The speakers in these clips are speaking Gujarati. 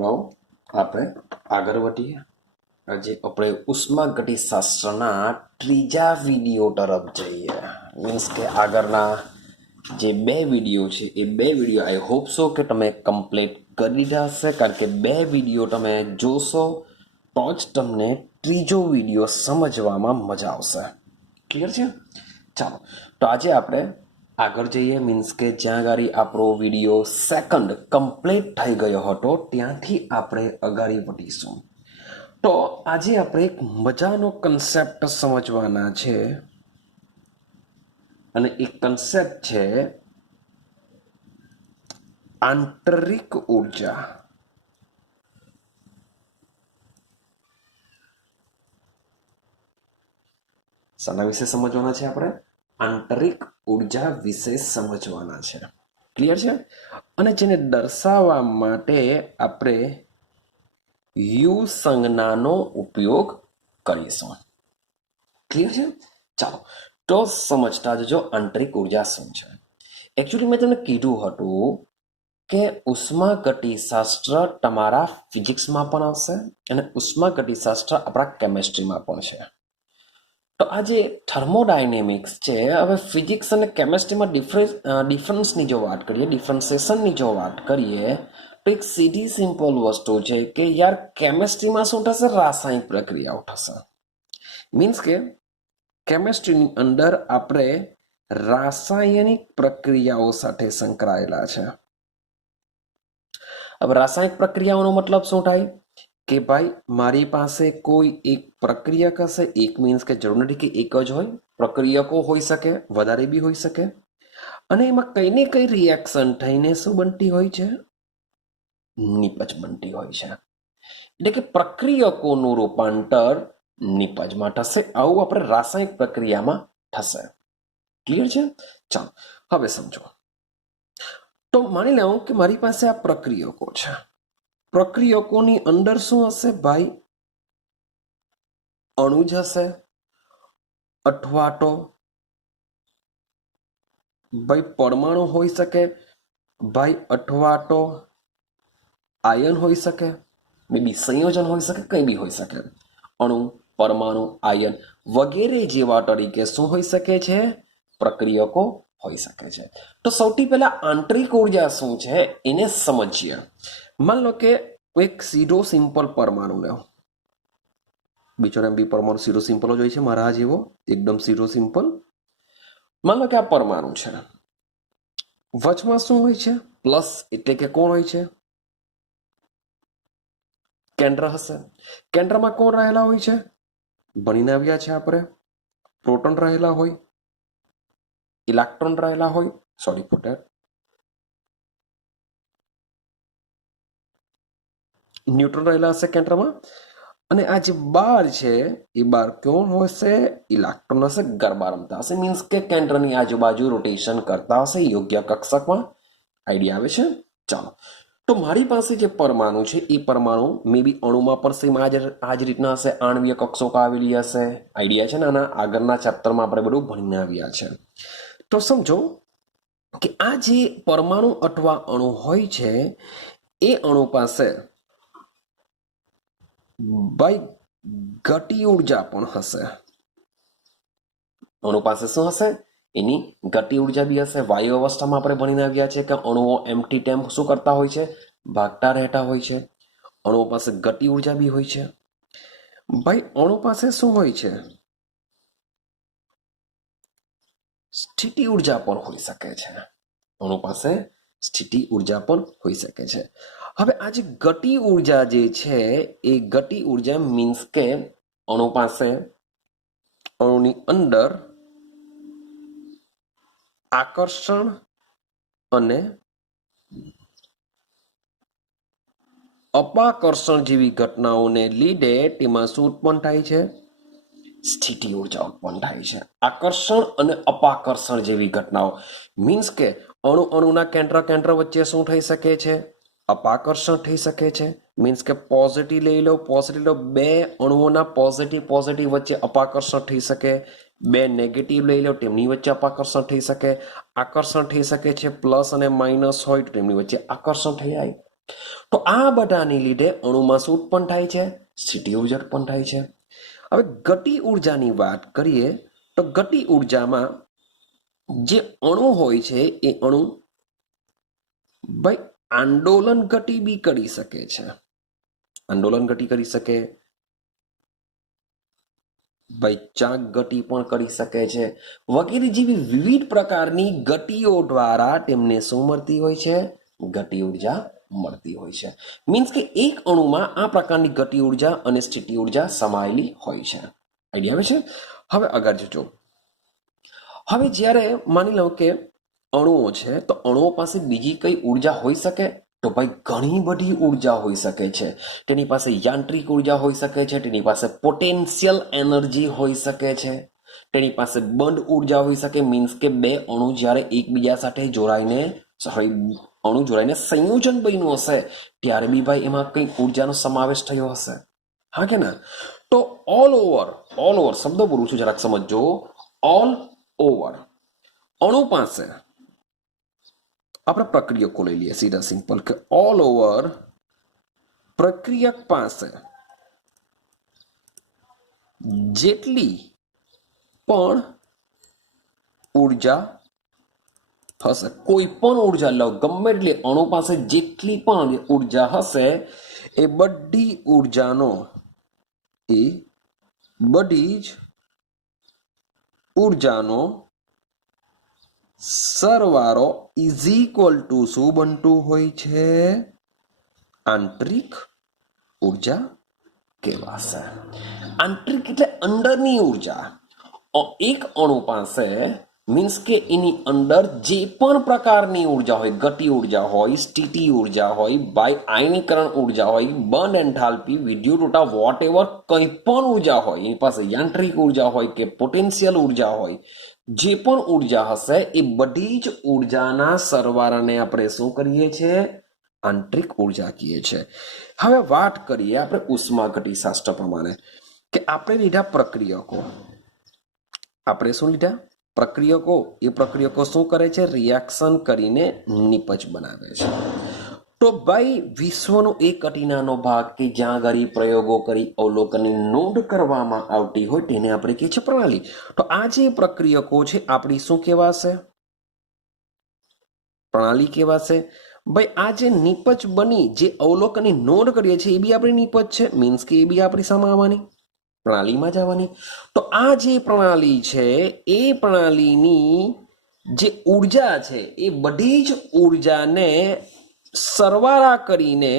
છોકરાઓ આપણે આગળ વધીએ. આજે આપણે ઉષ્માગતિશાસ્ત્રના ત્રીજા વિડીયો તરફ જઈએ. મીન્સ કે આગળના જે બે વિડીયો છે એ બે વિડીયો આઈ હોપ સો કે તમે કમ્પ્લીટ કરી દીધા હશે, કારણ કે બે વિડીયો તમે જોશો તો જ તમને ત્રીજો વિડીયો સમજવામાં મજા આવશે. ક્લિયર છે? ચાલો, તો આજે આપણે આગળ જઈએ. મીન્સ કે જ્યાં ગાડી આપણો વિડીયો સેકન્ડ કમ્પ્લીટ થઈ ગયો હતો ત્યાંથી આપણે અગાડી વધીશું. તો આજે આપણે એક મજાનો કન્સેપ્ટ સમજવાના છે, અને એ કન્સેપ્ટ છે આંતરિક ઉર્જા. શાના વિશે સમજવાના છે? આપણે આંતરિક ઉર્જા વિશે સમજવાના છે. ક્લિયર છે? અને જેને દર્શાવવા માટે આપણે યુ સંજ્ઞાનો ઉપયોગ કરીશું. ક્લિયર છે? ચાલો, તો સમજતા જજો આંતરિક ઉર્જા શું છે. એકચ્યુઅલી મેં તમને કીધું હતું કે ઉષ્માગતિશાસ્ત્ર તમારા ફિઝિક્સમાં પણ આવશે અને ઉષ્માગતિશાસ્ત્ર આપણા કેમેસ્ટ્રીમાં પણ છે. તો આ જે થર્મોડાયનેમિક્સ છે, હવે ફિઝિક્સ અને કેમેસ્ટ્રીમાં ડિફરન્સની જો વાત કરીએ, ડિફરન્સિએશનની જો વાત કરીએ, તો એક સીધી સિમ્પલ વસ્તુ છે કે યાર કેમેસ્ટ્રીમાં શું થશે? રાસાયણિક પ્રક્રિયાઓ થશે. મીન્સ કે કેમેસ્ટ્રીની અંદર આપણે રાસાયણિક પ્રક્રિયાઓ સાથે સંકળાયેલા છે. હવે રાસાયણિક પ્રક્રિયાઓનો મતલબ શું થાય કે ભાઈ મારી પાસે કોઈ એક પ્રક્રિયક હશે. એક મીન્સ કે જરૂર નથી કે એક જ હોય, પ્રક્રિયકો હોઈ શકે, વધારે બી હોઈ શકે, અને એમાં કઈ ને કઈ રિએક્શન થઈને શું બનતી હોય છે? નિપજ બનતી હોય છે. એટલે કે પ્રક્રિયકોનું રૂપાંતર નિપજમાં થશે. આવું આપણે રાસાયણિક પ્રક્રિયામાં થશે. ક્લિયર છે? ચાલો, હવે સમજો. તો માની લેવું કે મારી પાસે આ પ્રક્રિયકો છે. પ્રક્રિયકોની અંદર શું હશે ભાઈ? અણુજ હશે, અથવા તો ભાઈ પરમાણુ હોઈ શકે ભાઈ, અથવા તો આયન હોઈ શકે, મે બી સંયોજન હોઈ શકે, કંઈ બી હોઈ શકે. અણુ, પરમાણુ, આયન વગેરે જેવા તરીકે શું હોઈ શકે છે? પ્રક્રિયકો હોઈ શકે છે. તો સૌથી પહેલા આંતરિક ઉર્જા શું છે એને સમજીએ. માન લો કે એક સીધો સિમ્પલ પરમાણુ લો, બીજો બી પરમાણુ સીધો સિમ્પલ જ હોય છે મારા જેવો, એકદમ સીધો સિમ્પલ. માન લો કે આ પરમાણુ છે, વચમાં શું હોય છે? પ્લસ, એટલે કે કોણ હોય છે? કેન્દ્ર હશે. કેન્દ્રમાં કોણ રહેલા હોય છે? ભણીને આવ્યા છે આપણે, પ્રોટોન રહેલા હોય, ઇલેક્ટ્રોન રહેલા હોય, સોરી ફોર ધેટ, ન્યુટ્રોન રહેલા હશે કેન્દ્રમાં. અને આ જે બાર છે એ બાર કોણ હશે? ઇલેક્ટ્રોન હશે, ગરબા રમતા હશે. મીન્સ કે કેન્દ્રની આજુબાજુ રોટેશન કરતા હશે યોગ્ય કક્ષકમાં. આઈડિયા આવે છે? ચાલો, તો મારી પાસે જે પરમાણુ છે એ પરમાણુ મે બી અણુમાં પણ સેમ આ જ રીતના હશે, આણ્વીય કક્ષકો આવેલી હશે. આઈડિયા છે ને? આના આગળના ચેપ્ટરમાં આપણે બધું ભણીને આવ્યા છે. તો સમજો કે આ જે પરમાણુ અથવા અણુ હોય છે એ અણુ પાસે ભાઈ ગતિ ઉર્જા પણ હશે. અણુ પાસે શું હશે? એની ગતિ ઉર્જા બી હશે. વાયુ અવસ્થામાં આપણે ભણીને આવ્યા છે કે અણુઓ એમ્પ્ટી ટેમ્પ શું કરતા હોય છે? ભાગતા રહેતા હોય છે. અણુઓ પાસે ગતિ ઉર્જા બી હોય છે. ભાઈ અણુ પાસે શું હોય છે? સ્થિતિ ઉર્જા પણ હોઈ શકે છે. અણુ પાસે સ્થિતિ ઉર્જા પણ હોઈ શકે છે. હવે આ જે ગતિ ઉર્જા જે છે એ ગતિ ઉર્જા મીન્સ કે અણુ પાસે, અણુની અંદર આકર્ષણ અને અપાકર્ષણ જેવી ઘટનાઓને લીધે તેમાં શું ઉત્પન્ન થાય છે? સ્થિતિ ઉર્જા ઉત્પન્ન થાય છે. આકર્ષણ અને અપાકર્ષણ જેવી ઘટનાઓ મીન્સ કે અણુના કેન્દ્ર વચ્ચે શું થઈ શકે છે? અપાકર્ષણ થઈ શકે છે. મીન્સ કે પોઝિટિવ લઈ લો, બે અણુઓના પોઝિટિવ વચ્ચે અપાકર્ષણ થઈ શકે. બે નેગેટિવ લઈ લો, તેમની વચ્ચે અપાકર્ષણ થઈ શકે. આકર્ષણ થઈ શકે છે, પ્લસ અને માઇનસ હોય તો તેમની વચ્ચે આકર્ષણ થઈ જાય. તો આ બધાની લીધે અણુમાં શું ઉત્પન્ન થાય છે? સ્થિતિ ઉર્જા ઉત્પન્ન થાય છે. હવે ગતિ ઉર્જાની વાત કરીએ તો ગતિ ઉર્જામાં જે અણુ હોય છે એ અણુ ભાઈ આંદોલન ગતિ બી કરી શકે છે. આંદોલન ગતિ કરી શકે, ભાઈ ચાક ગતિ પણ કરી શકે છે, વગેરે જેવી વિવિધ પ્રકારની ગતિઓ દ્વારા તેમને શું મળતી હોય છે? ગતિ ઉર્જા મળતી હોય છે. મીન્સ કે એક અણુમાં આ પ્રકારની ગતિ ઉર્જા અને સ્થિતિ ઉર્જા સમાયેલી હોય છે. આઈડિયા આવે છે? હવે આગળ જોજો. હવે જ્યારે માની લો કે અણુઓ છે તો અણુઓ પાસે બીજી કઈ ઉર્જા હોઈ શકે? તો ભાઈ ઘણી બધી ઉર્જા હોઈ શકે છે. તેની પાસે યાંત્રિક ઉર્જા હોઈ શકે છે, તેની પાસે પોટેન્શિયલ એનર્જી હોઈ શકે છે, તેની પાસે બંધ ઉર્જા હોઈ શકે. મીન્સ કે બે અણુ જ્યારે એકબીજા સાથે જોડાઈને અણુ જોડાઈને સંયોજન બન્યું હશે ત્યારે બી ભાઈ એમાં કઈ ઉર્જાનો સમાવેશ થયો હશે. હા કે ના? તો ઓલ ઓવર શબ્દ બોલું છું, જરાક સમજો. ઓલ ઓવર અણુ પાસે આપણે પ્રક્રિયકો લઈ લઈએ સીધા સિમ્પલ કે ઓલ ઓવર પ્રક્રિયક પાસે જેટલી પણ ઉર્જા હશે, કોઈ પણ ઉર્જા લો ગમે એટલે અણુ પાસે જેટલી પણ ઉર્જા હશે એ બધી જ ઉર્જાનો સરવાળો ઇઝ ઇક્વલ ટુ શું બનતું હોય છે? આંતરિક ઉર્જા કહેવાશે. આંતરિક એટલે અંદરની ઉર્જા. એક અણુ પાસે મીન્સ કે એની અંદર જે પણ પ્રકારની ઉર્જા હોય, ગતિ ઉર્જા હોય, સ્થિતિ ઉર્જા હોય, બાય આયનીકરણ ઉર્જા હોય, બંધ એન્થાલ્પી, વિદ્યુત ઉર્જા, વોટ એવર કંઈ પણ ઉર્જા હોય, એની પાસે યાંત્રિક ઉર્જા હોય કે પોટેન્શિયલ ઉર્જા હોય, જે પણ ઉર્જા હશે એ બધી જ ઉર્જાના સરવાળાને આપણે શું કરીએ છીએ? આંતરિક ઉર્જા કહીએ છીએ. હવે વાત કરીએ આપણે ઉષ્માગતિશાસ્ત્ર પ્રમાણે કે આપણે લીધા પ્રક્રિયકો. આપણે શું લીધા? પ્રક્રિયકો. એ પ્રક્રિયકો શું કરે છે? રિએક્શન કરીને નિપજ બનાવે છે. તો ભાઈ વિશ્વનો એક અતિ નાનો ભાગ કે જ્યાં આગળ પ્રયોગો કરી અવલોકનની નોંધ કરવામાં આવતી હોય તેને આપણે કહીએ છીએ પ્રણાલી. તો આ જે પ્રક્રિયકો છે આપણી શું કહેવાશે? પ્રણાલી કહેવાશે. ભાઈ આ જે નિપજ બની, જે અવલોકનની નોંધ કરીએ છીએ એ બી આપણી નિપજ છે. મીન્સ કે એ બી આપણી સામે આવવાની, પ્રણાલીમાં જ આવવાની. તો આ જે પ્રણાલી છે એ પ્રણાલીની જે ઉર્જા છે એ બધી જ ઉર્જાને સરવાળા કરીને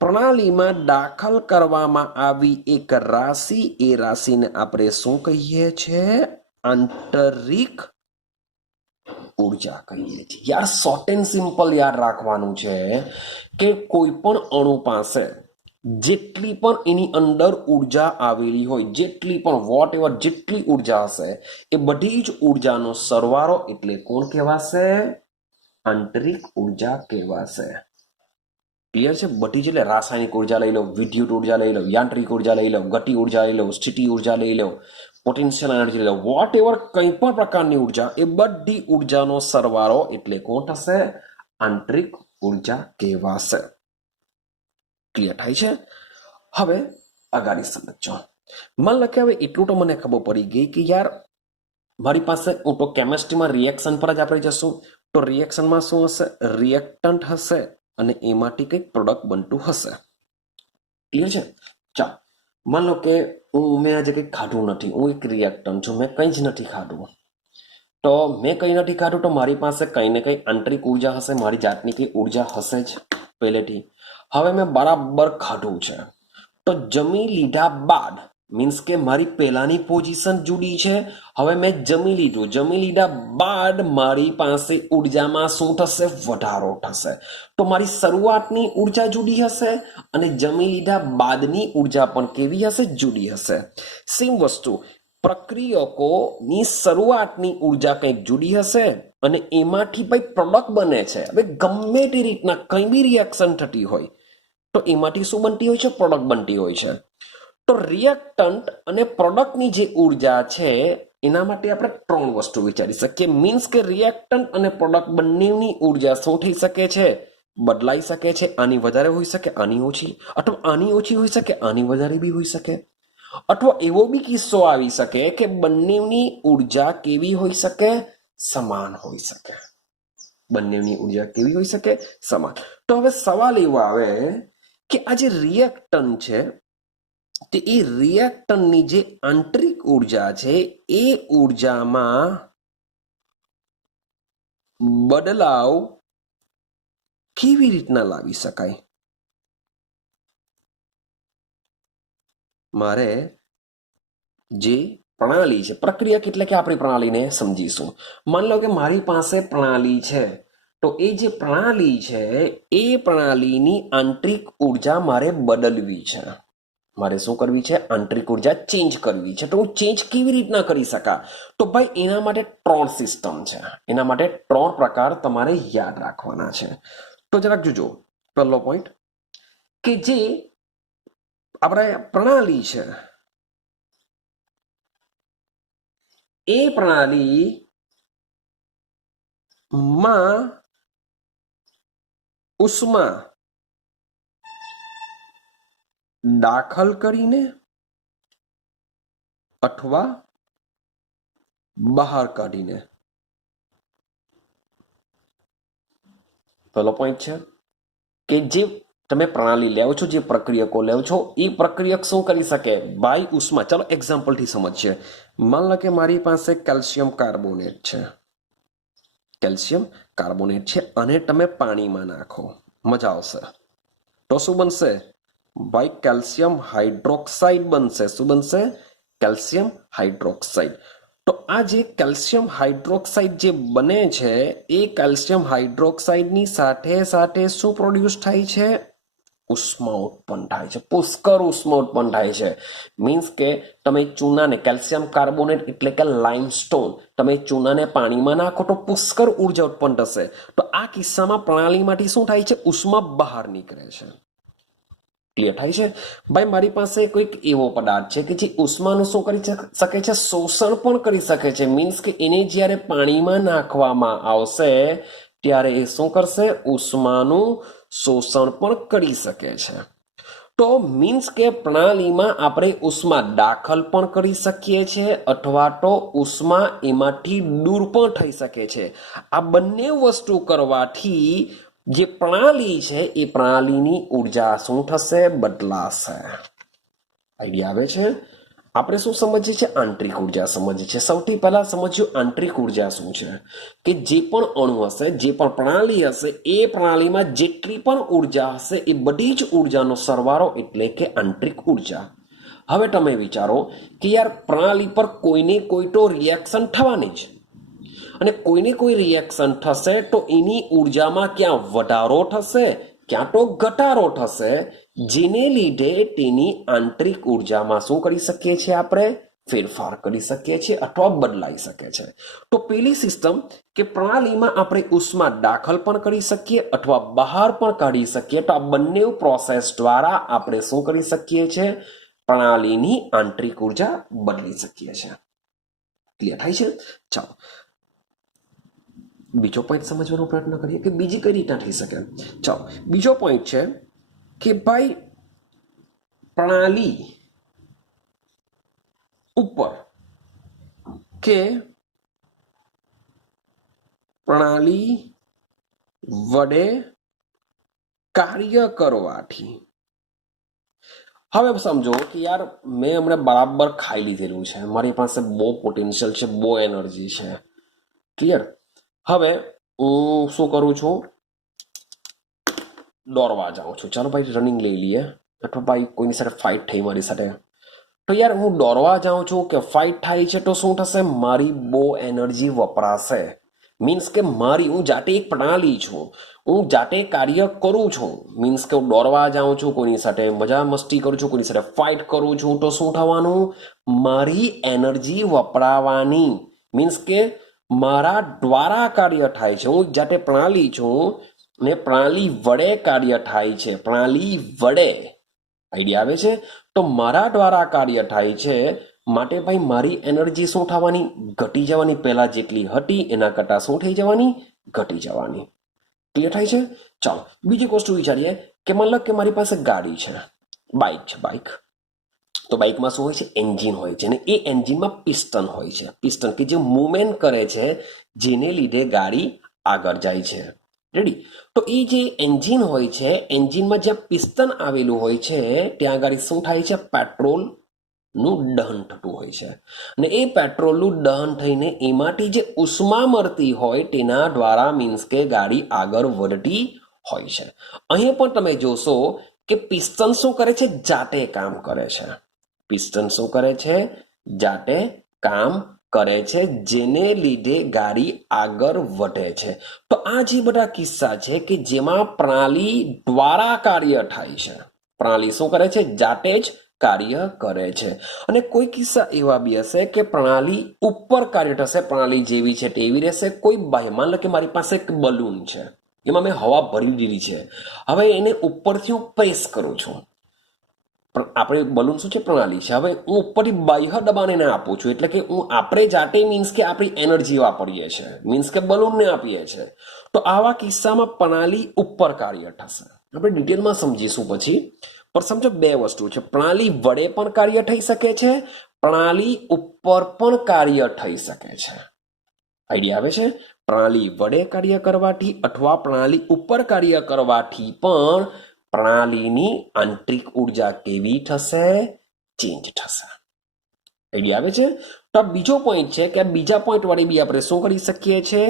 પ્રણાલીમાં દાખલ કરવામાં આવી એક રાશિ, એ રાશિને આપણે શું કહીએ છીએ? આંતરિક ઉર્જા કહીએ છીએ. યાર શોર્ટ એન્ડ સિમ્પલ યાદ રાખવાનું છે કે કોઈ પણ અણુ પાસે જેટલી પણ એની અંદર ઉર્જા આવેલી હોય, જેટલી પણ વોટ એવર જેટલી ઉર્જા હશે એ બધી જ ઉર્જાનો સરવાળો એટલે કોણ કહેવાશે? આંતરિક ઉર્જા કહેવાશે. ક્લિયર છે? બધી જ એટલે રાસાયણિક ઉર્જા લઈ લો, વિદ્યુત ઉર્જા લઈ લો, યાંત્રિક ઉર્જા લઈ લો, ગતિ ઉર્જા લઈ લો, સ્થિતિ ઉર્જા લઈ લો, પોટેન્શિયલ એનર્જી લઈ લો, વોટ એવર કંઈ પણ પ્રકારની ઉર્જા, એ બધી ઉર્જાનો સરવાળો એટલે કોણ થશે? આંતરિક ઉર્જા કહેવાશે. ક્લિયર થાય છે? હવે આગળ સમજો. માન લો કે હવે એટલું તો મને ખબર પડી ગઈ કે યાર મારી પાસે હું તો કેમેસ્ટ્રીમાં રિએક્શન પર જ આપણે જશું. તો રિએક્શનમાં શું હશે? રિએક્ટન્ટ હશે અને એમાંથી કંઈક પ્રોડક્ટ બનતું હશે. ક્લિયર છે? ચાલો માન લો કે મેં આજે કંઈક ખાધું નથી, હું એક રિએક્ટન્ટ છું, મેં કંઈ જ નથી ખાધું. તો મેં કંઈ નથી ખાધું તો મારી પાસે કંઈ ને કંઈ આંતરિક ઉર્જા હશે, મારી જાતની કંઈ ઉર્જા હશે જ પહેલેથી. હવે મેં બરાબર ખાધું છે તો જમી લીધા બાદ મીન્સ કે મારી પહેલાની પોઝિશન જુદી છે. હવે મેં જમી લીધા બાદ મારી પાસે ઉર્જામાં શું થશે? વધારો થશે. તો મારી શરૂઆતની ઉર્જા જુદી હશે અને જમી લીધા બાદની ઉર્જા પણ કેવી હશે? જુદી હશે. સેમ વસ્તુ પ્રક્રિયકોની શરૂઆતની ઉર્જા કંઈક જુદી હશે અને એમાંથી ભાઈ પ્રોડક્ટ બને છે. હવે ગમે તે રીતના કંઈ બી રિએક્શન થતી હોય તો એમાંથી શું બનતી હોય છે? પ્રોડક્ટ બનતી હોય છે. તો રિએક્ટન્ટ અને પ્રોડક્ટની જે ઉર્જા છે એના માટે આપણે ત્રણ વસ્તુ વિચારી શકીએ. મીન્સ કે રિએક્ટન્ટ અને પ્રોડક્ટ બંનેની ઉર્જા શું થઈ શકે છે? બદલાઈ શકે છે, આની વધારે હોઈ શકે, આની ઓછી, અથવા આની ઓછી હોઈ શકે, આની વધારે બી હોઈ શકે, અથવા એવો બી કિસ્સો આવી શકે કે બંનેની ઉર્જા કેવી હોઈ શકે, સમાન હોઈ શકે. બંનેની ઉર્જા કેવી હોઈ શકે, સમાન. તો હવે સવાલ એવો આવે કે આ જે રિએક્ટન્ટ છે તે એ રિએક્ટન્ટની જે આંતરિક ઉર્જા છે એ ઉર્જામાં બદલાવ કેવી રીતના લાવી શકાય. મારે જે પ્રણાલી છે, પ્રક્રિયા એટલે કે આપણી પ્રણાલીને સમજીશું. માની લો કે મારી પાસે પ્રણાલી છે, તો એ જે પ્રણાલી છે એ પ્રણાલીની આંતરિક ઉર્જા મારે બદલવી છે. મારે શું કરવી છે, આંતરિક ઉર્જા ચેન્જ કરવી છે. તો હું ચેન્જ કેવી રીતના કરી શકા? તો ભાઈ એના માટે 3 સિસ્ટમ છે. એના માટે 3 પ્રકાર તમારે યાદ રાખવાના છે. તો જરાક જોજો. પહેલો પોઈન્ટ કે જે આપણે પ્રણાલી છે એ પ્રણાલીમાં ઉષ્મા દાખલ કરીને અથવા બહાર કાઢીને. પહેલો પોઈન્ટ છે કે જે તમે પ્રણાલી લેવો છો, જે પ્રક્રિયકો લેવો છો, એ પ્રક્રિયક શું કરી શકે? ભાઈ ઉષ્મા. ચાલો એક્ઝામ્પલથી સમજીએ. માન લો કે મારી પાસે કેલ્શિયમ કાર્બોનેટ છે. કેલ્શિયમ કાર્બોનેટ છે અને તમે પાણીમાં નાખો, મજા આવશે. તો શું બનશે? ભાઈ કેલ્શિયમ હાઇડ્રોક્સાઇડ બનશે. શું બનશે? Calcium hydroxide. તો આ જે કેલ્શિયમ હાઇડ્રોક્સાઇડ જે બને છે એ કેલ્શિયમ હાઇડ્રોક્સાઇડની સાથે સાથે શું પ્રોડ્યુસ થાય છે? ઉષ્મા ઉત્પન્ન થાય છે. પુષ્કળ ઉષ્મા ઉત્પન્ન થાય છે. મીન્સ કે તમે ચૂનાને, કેલ્શિયમ કાર્બોનેટ એટલે કે લાઇમસ્ટોન, તમે ચૂનાને પાણીમાં નાખો તો પુષ્કળ ઉર્જા ઉત્પન્ન થશે. તો આ કિસ્સામાં પ્રણાલીમાંથી શું થાય છે? ઉષ્મા બહાર નીકળે છે. ક્લિયર થાય છે? ભાઈ મારી પાસે કોઈક એવો પદાર્થ છે કે જે ઉષ્માનું શું કરી શકે છે? શોષણ પણ કરી શકે છે. મીન્સ કે એને જ્યારે પાણીમાં નાખવામાં આવશે ત્યારે એ શું કરશે? ઉષ્માનું શોષણ પણ કરી શકે છે. તો મીન્સ કે પ્રણાલીમાં આપણે ઉષ્મા દાખલ પણ કરી શકીએ છીએ અથવા તો ઉષ્મા એમાંથી દૂર પણ થઈ શકે છે. આ બંને વસ્તુ કરવાથી જે પ્રણાલી છે એ પ્રણાલીની ઉર્જા શું થશે? બદલાશે. આઈડિયા આવે છે? આપણે શું સમજીએ છીએ? આંતરિક ઉર્જા સમજીએ છીએ. સૌથી પહેલા સમજ્યું આંતરિક ઉર્જા શું છે, કે જે પણ અણુ હશે, જે પણ પ્રણાલી હશે, એ પ્રણાલીમાં જેટલી પણ ઉર્જા હશે એ બધી જ ઉર્જાનો સરવાળો એટલે કે આંતરિક ઉર્જા. હવે તમે વિચારો કે યાર પ્રણાલી પર કોઈને કોઈ તો રિએક્શન થવાની જ, અને કોઈને કોઈ રિએક્શન થશે તો એની ઉર્જામાં ક્યાં વધારો થશે, ક્યાં તો ઘટાડો થશે, જેને લીધે તેની આંતરિક ઉર્જામાં શું કરી શકીએ છીએ? આપણે ફેરફાર કરી શકીએ છીએ અથવા બદલાઈ શકે છે. તો પેલી સિસ્ટમ કે પ્રણાલીમાં આપણે ઉષ્મા દાખલ પણ કરી શકીએ અથવા બહાર પણ કાઢી શકીએ. તો આ બંને પ્રોસેસ દ્વારા આપણે શું કરી શકીએ છીએ? પ્રણાલીની આંતરિક ઉર્જા બદલી શકીએ છીએ. ક્લિયર થાય છે? ચાલો બીજો પોઈન્ટ સમજવાનો પ્રયત્ન કરીએ કે બીજી કઈ રીતના થઈ શકે. ચાલો બીજો પોઈન્ટ છે કે ભાઈ પ્રણાલી ઉપર કે પ્રણાલી વડે કાર્ય કરવાથી. હવે સમજો કે યાર મેં હમણાં બરાબર ખાઈ લીધેલું છે, મારી પાસે બહુ પોટેન્શિયલ છે, બહુ એનર્જી છે. ક્લિયર? હવે હું શું કરું છું? દોડવા જાઉં છું. ચાલો ભાઈ રનિંગ લઈ લઈએ, અથવા ભાઈ કોઈની સાથે ફાઇટ થઈ મારી સાથે. તો યાર હું દોડવા જાઉં છું કે ફાઇટ થાય છે તો શું થશે? મારી બહુ એનર્જી વપરાશે. મીન્સ કે હું જાતે એક પ્રણાલી છું, હું જાતે કાર્ય કરું છું. મીન્સ કે હું દોડવા જાઉં છું, કોઈની સાથે મજા મસ્તી કરું છું, કોઈની સાથે ફાઇટ કરું છું, તો શું થવાનું? મારી એનર્જી વપરાવાની. મીન્સ કે મારા દ્વારા કાર્ય થાય છે. હું જાતે પ્રણાલી છું ને પ્રણાલી વડે કાર્ય થાય છે. પ્રણાલી વડે. આઈડિયા આવે છે? તો મારા દ્વારા કાર્ય થાય છે માટે ભાઈ મારી એનર્જી શું થવાની? ઘટી જવાની. પહેલા જેટલી હતી એના કરતાં શું થઈ જવાની? ઘટી જવાની. ક્લિયર થાય છે? ચાલો બીજી એક વસ્તુ વિચારીએ કે મતલબ કે મારી પાસે ગાડી છે, બાઇક છે, બાઇક. તો બાઇકમાં શું હોય છે? એન્જિન હોય છે, અને એ એન્જિનમાં પિસ્ટન હોય છે, પિસ્ટન કે જે મુવમેન્ટ કરે છે, જેને લીધે ગાડી આગળ જાય છે. રેડી? તો એ જે એન્જિન હોય છે, એન્જિનમાં જ્યાં પિસ્ટન આવેલું હોય છે ત્યાં આગળ શું થાય છે? પેટ્રોલ નું દહન થતું હોય છે, અને એ પેટ્રોલનું દહન થઈને એમાંથી જે ઉષ્મા મળતી હોય તેના દ્વારા મીન્સ કે ગાડી આગળ વધતી હોય છે. અહીં પણ તમે જોશો કે પિસ્ટન શું કરે છે? જાતે કામ કરે છે. પિસ્ટન શું કરે છે? જાતે કામ કરે છે, જેને લીધે ગાડી આગળ વધે છે. તો આ જે બધા કિસ્સા છે કે જેમાં પ્રણાલી દ્વારા કાર્ય થાય છે. પ્રણાલી શું કરે છે? જાતે જ કાર્ય કરે છે. અને કોઈ કિસ્સા એવા બી હશે કે પ્રણાલી ઉપર કાર્ય થશે, પ્રણાલી જેવી છે તેવી રહેશે. કોઈ બાહ્ય, માન લો કે મારી પાસે એક બલૂન છે, એમાં મેં હવા ભરી દીધી છે. હવે એને ઉપરથી હું પ્રેસ કરું છું. આપણે બલૂન શું છે? પ્રણાલી છે. હવે હું ઉપરથી બાહ્ય દબાણ એને આપું છું, એટલે કે હું આપણે જાતે મીન્સ કે આપણી એનર્જી વાપરીએ છીએ, મીન્સ કે બલૂનને આપીએ છીએ. તો આવા કિસ્સામાં પ્રણાલી ઉપર કાર્ય થશે. આપણે ડિટેલમાં સમજીશું પછી. પણ સમજો બે વસ્તુ છે, પ્રણાલી વડે પણ કાર્ય થઈ શકે છે, પ્રણાલી ઉપર પણ કાર્ય થઈ શકે છે. આઈડિયા આવે છે? પ્રણાલી વડે કાર્ય કરવાથી અથવા પ્રણાલી ઉપર કાર્ય કરવાથી પણ પ્રણાલીની આંતરિક ઉર્જા કેવી થશે? ચેન્જ થશે. આઈડિયા આવે છે? તો આ બીજો પોઈન્ટ છે કે આ બીજા પોઈન્ટ વડે બી આપણે શું કરી શકીએ છીએ?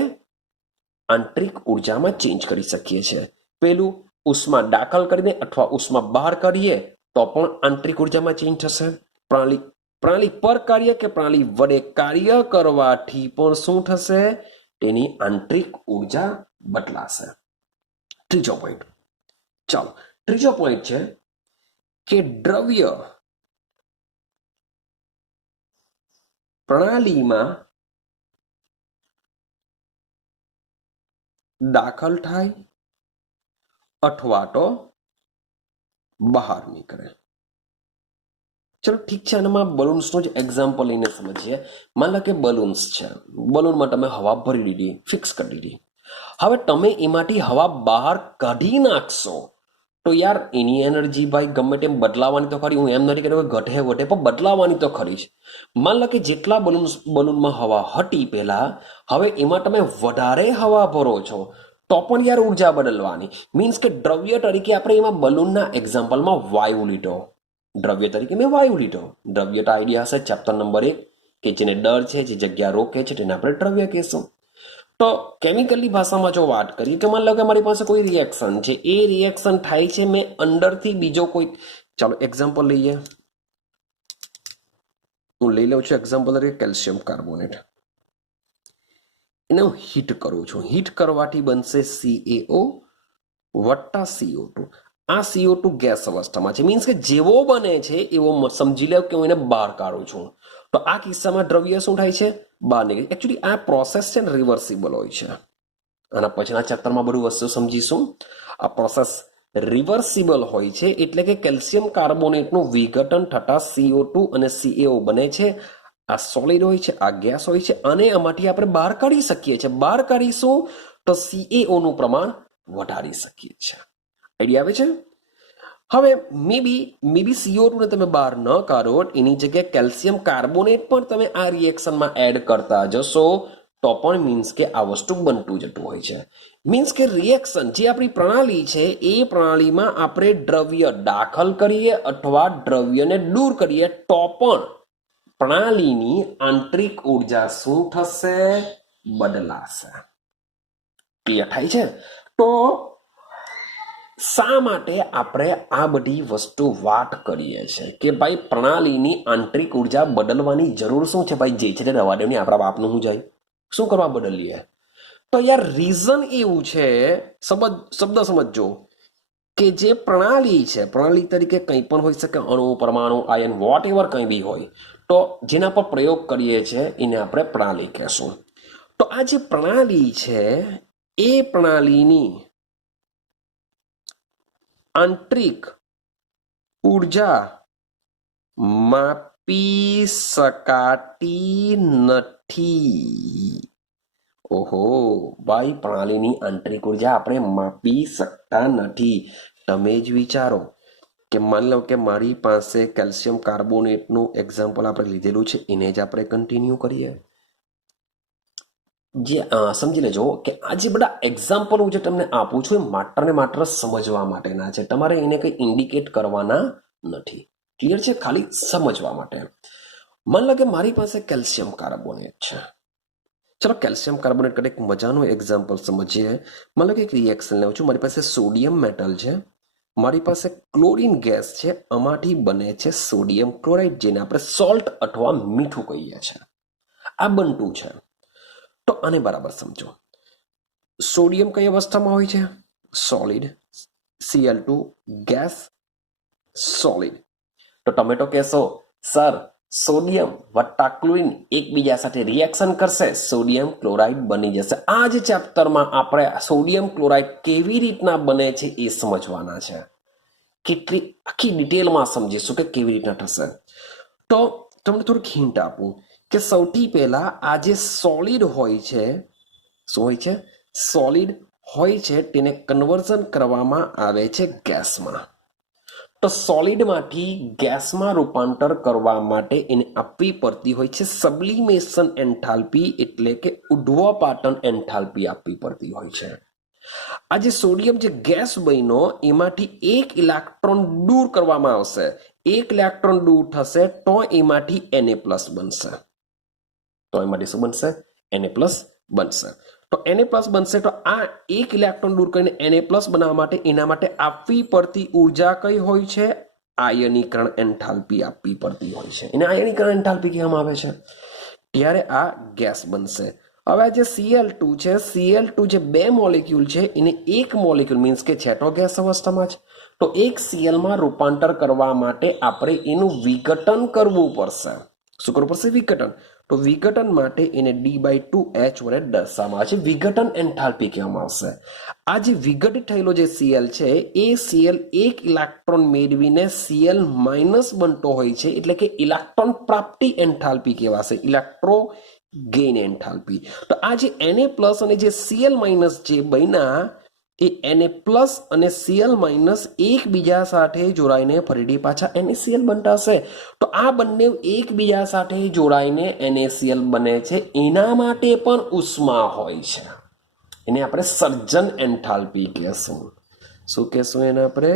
આંતરિક ઉર્જામાં ચેન્જ કરી શકીએ છીએ. પેલું ઉષ્મા દાખલ કરીને અથવા ઉષ્મા બહાર કરીએ તો પણ આંતરિક ઉર્જામાં ચેન્જ થશે. પ્રણાલી પર કાર્ય કે પ્રણાલી વડે કાર્ય કરવાથી પણ શું થશે? તેની આંતરિક ઉર્જા બદલાશે. ત્રીજો પોઈન્ટ, ચાલો ત્રીજો પોઈન્ટ છે કે દ્રવ્ય પ્રણાલીમાં દાખલ થાય અથવા તો બહાર નીકળે. ચલો ઠીક છે, આનામાં બલૂન્સનું જ એક્ઝામ્પલ લઈને સમજીએ. માન લો કે બલૂન્સ છે, બલૂનમાં તમે હવા ભરી દીધી, ફિક્સ કરી દીધી. હવે તમે એમાંથી હવા બહાર કાઢી નાખશો તો યાર એની એનર્જી ભાઈ ગમે તેમ બદલાવાની તો ખરી. હું એમ નથી કહેતો કે ઘટે વધે, પણ બદલાવાની તો ખરી જ. માન લો કે જેટલા બલૂનમાં હવા હતી પહેલા, હવે એમાં તમે વધારે હવા ભરો છો તો પણ યાર ઉર્જા બદલવાની. મીન્સ કે દ્રવ્ય તરીકે આપણે એમાં બલૂનના એક્ઝામ્પલમાં વાયુ લીધો. દ્રવ્ય તરીકે મેં વાયુ લીધો. દ્રવ્ય તો આઈડિયા હશે ચેપ્ટર નંબર 1 કે જેને દર છે, જે જગ્યા રોકે છે, તેને આપણે દ્રવ્ય કહેશું. તો કેમિકલની ભાષામાં જો વાત કરીએ કે માન લો કે મારી પાસે કોઈ રિએક્શન છે, એ રિએક્શન થાય છે, મેં અંદરથી બીજો કોઈ, ચાલો એક્ઝામ્પલ લઈએ. હું લઈ લઉં છું એક્ઝામ્પલ તરીકે કેલ્શિયમ કાર્બોનેટ. એને હું હીટ કરું છું. હીટ કરવાથી બનશે CaO વત્તા CO2. આ CO2 ગેસ અવસ્થામાં છે, મીન્સ કે જેવો બને છે એવો સમજી લો કે હું એને બહાર કાઢું છું. તો આ કિસ્સામાં દ્રવ્ય શું થાય છે? બહાર નીકળે. એકચ્યુઅલી આ પ્રોસેસ છે ને રિવર્સિબલ હોય છે. આના પછીના ચેપ્ટરમાં બધું વસ્તુ સમજીશું. આ પ્રોસેસ રિવર્સિબલ હોય છે, એટલે કે કેલ્શિયમ કાર્બોનેટનું વિઘટન થતા CO2 અને CaO બને છે. આ સોલિડ હોય છે, આ ગેસ હોય છે, અને આમાંથી આપણે બહાર કાઢી શકીએ છીએ. બહાર કાઢીશું તો CaO નું પ્રમાણ વધારી શકીએ છીએ. આઈડિયા આવે છે? હવે મે બી CO2 ને તમે બહાર ન કાઢો, એની જગ્યાએ કેલ્શિયમ કાર્બોનેટ પણ તમે આ રિએક્શનમાં એડ કરતા જશો તો પણ મીન્સ કે આ વસ્તુ બનતું જતું હોય છે. મીન્સ કે રિએક્શન જે આપણી પ્રણાલી છે એ પ્રણાલીમાં આપણે દ્રવ્ય દાખલ કરીએ અથવા દ્રવ્યને દૂર કરીએ તો પણ પ્રણાલીની આંતરિક ઉર્જા શું થશે? બદલાશે. ક્લિયર થાય છે? તો શા માટે આપણે આ બધી વસ્તુ વાત કરીએ છીએ કે ભાઈ પ્રણાલીની આંતરિક ઉર્જા બદલવાની જરૂર શું છે? ભાઈ જે છે તે રવા દો ને, આપણા બાપનું શું જાય, શું કરવા બદલીએ? તો યાર રીઝન એવું છે, શબ્દ સમજજો, કે જે પ્રણાલી છે, પ્રણાલી તરીકે કંઈ પણ હોઈ શકે, અણુ, પરમાણુ, આયન, વોટ એવર કંઈ બી હોય, તો જેના પર પ્રયોગ કરીએ છીએ એને આપણે પ્રણાલી કહેશું. તો આ જે પ્રણાલી છે એ પ્રણાલીની આંતરિક ઉર્જા માપી શકાતી નથી. ઓહો ભાઈ, પ્રણાલીની આંતરિક ઉર્જા આપણે માપી શકતા નથી. તમે જ વિચારો કે માની લો કે મારી પાસે કેલ્શિયમ કાર્બોનેટનું એક્ઝામ્પલ આપણે લીધેલું છે, એને જ આપણે કન્ટિન્યુ કરીએ. જે સમજી લેજો કે આ જે બધા એક્ઝામ્પલ હું જે તમને આપું છું એ માત્ર ને માત્ર સમજવા માટેના છે. તમારે એને કંઈ ઇન્ડિકેટ કરવાના નથી. ક્લિયર છે? ખાલી સમજવા માટે. માની લો કે મારી પાસે કેલ્શિયમ કાર્બોનેટ છે. ચલો કેલ્શિયમ કાર્બોનેટ કરે એક મજાનું એક્ઝામ્પલ સમજીએ. માની લો કે એક રિએક્શન લેવું છું. મારી પાસે સોડિયમ મેટલ છે, મારી પાસે ક્લોરીન ગેસ છે, આમાંથી બને છે સોડિયમ ક્લોરાઇડ, જેને આપણે સોલ્ટ અથવા મીઠું કહીએ છીએ. આ બનતું છે. તો આને બરાબર સમજો. સોડિયમ કઈ અવસ્થામાં હોય છે? સોલિડ. Cl2 gas, solid. તો તમે તો કહેશો સર સોડિયમ વત્તા ક્લોરીન એકબીજા સાથે રિએક્શન કરશે, સોડિયમ ક્લોરાઇડ બની જશે. આ જ ચેપ્ટરમાં આપણે સોડિયમ ક્લોરાઇડ કેવી રીતના બને છે એ સમજવાના છે. કેટલી આખી ડિટેલમાં સમજીશું કે કેવી રીતના થશે. તો તમને થોડીક હિન્ટ આપું કે સૌથી પહેલા આ જે સોલિડ હોય છે, શું હોય છે? સોલિડ હોય છે, તેને કન્વર્ઝન કરવામાં આવે છે ગેસમાં. તો સોલિડમાંથી ગેસમાં રૂપાંતર કરવા માટે એને આપવી પડતી હોય છે સબ્લિમેશન એન્થાલ્પી, એટલે કે ઉર્ધ્વપાતન એન્થાલ્પી આપવી પડતી હોય છે. આ જે સોડિયમ જે ગેસ બન્યો એમાંથી એક ઇલેક્ટ્રોન દૂર કરવામાં આવશે. એક ઇલેક્ટ્રોન દૂર થશે તો એમાંથી Na+ બનશે. તો એમાંથી શું બનશે? Na+ બનશે. તો Na+ બનશે તો આ એક ઇલેક્ટ્રોન દૂર કરીને Na+ બનાવવા માટે એના માટે આપવી પડતી ઉર્જા કઈ હોય છે? આયનીકરણ એન્થાલ્પી આપવી પડતી હોય છે. એને આયનીકરણ એન્થાલ્પી કહેવામાં આવે છે. ત્યારે આ ગેસ બનશે. હવે જે Cl2 છે, Cl2 જે બે મોલેક્યુલ છે એને એક મોલેક્યુલ મીન્સ કે છે તો ગેસ અવસ્થામાં જ, તો એક Cl માં રૂપાંતર કરવા માટે આપણે એનું વિઘટન કરવું પડશે. શું કરવું પડશે? વિઘટન. તો વિઘટન માટે એને D/2H વડે દર્શાવવામાં આવે છે. વિઘટન એન્થાલ્પી કહેવામાં આવશે. આ જે વિઘટિત થયેલો જે Cl છે એ Cl એક ઇલેક્ટ્રોન મેળવીને Cl- બનતો હોય છે, એટલે કે ઇલેક્ટ્રોન પ્રાપ્તિ એન્થાલ્પી કહેવાશે, ઇલેક્ટ્રો ગેઇન એન્થાલ્પી. તો આ જે Na+ અને જે Cl- જે બન્યા એ Na+ અને Cl- એકબીજા સાથે જોડાઈને ફરીથી પાછા NaCl બનતા હશે. તો આ બંને એકબીજા સાથે જોડાઈને NaCl બને છે. એના માટે પણ ઉષ્મા હોય છે. એને આપણે સર્જન એન્થાલ્પી કહેશું. શું કહેશું એને આપણે?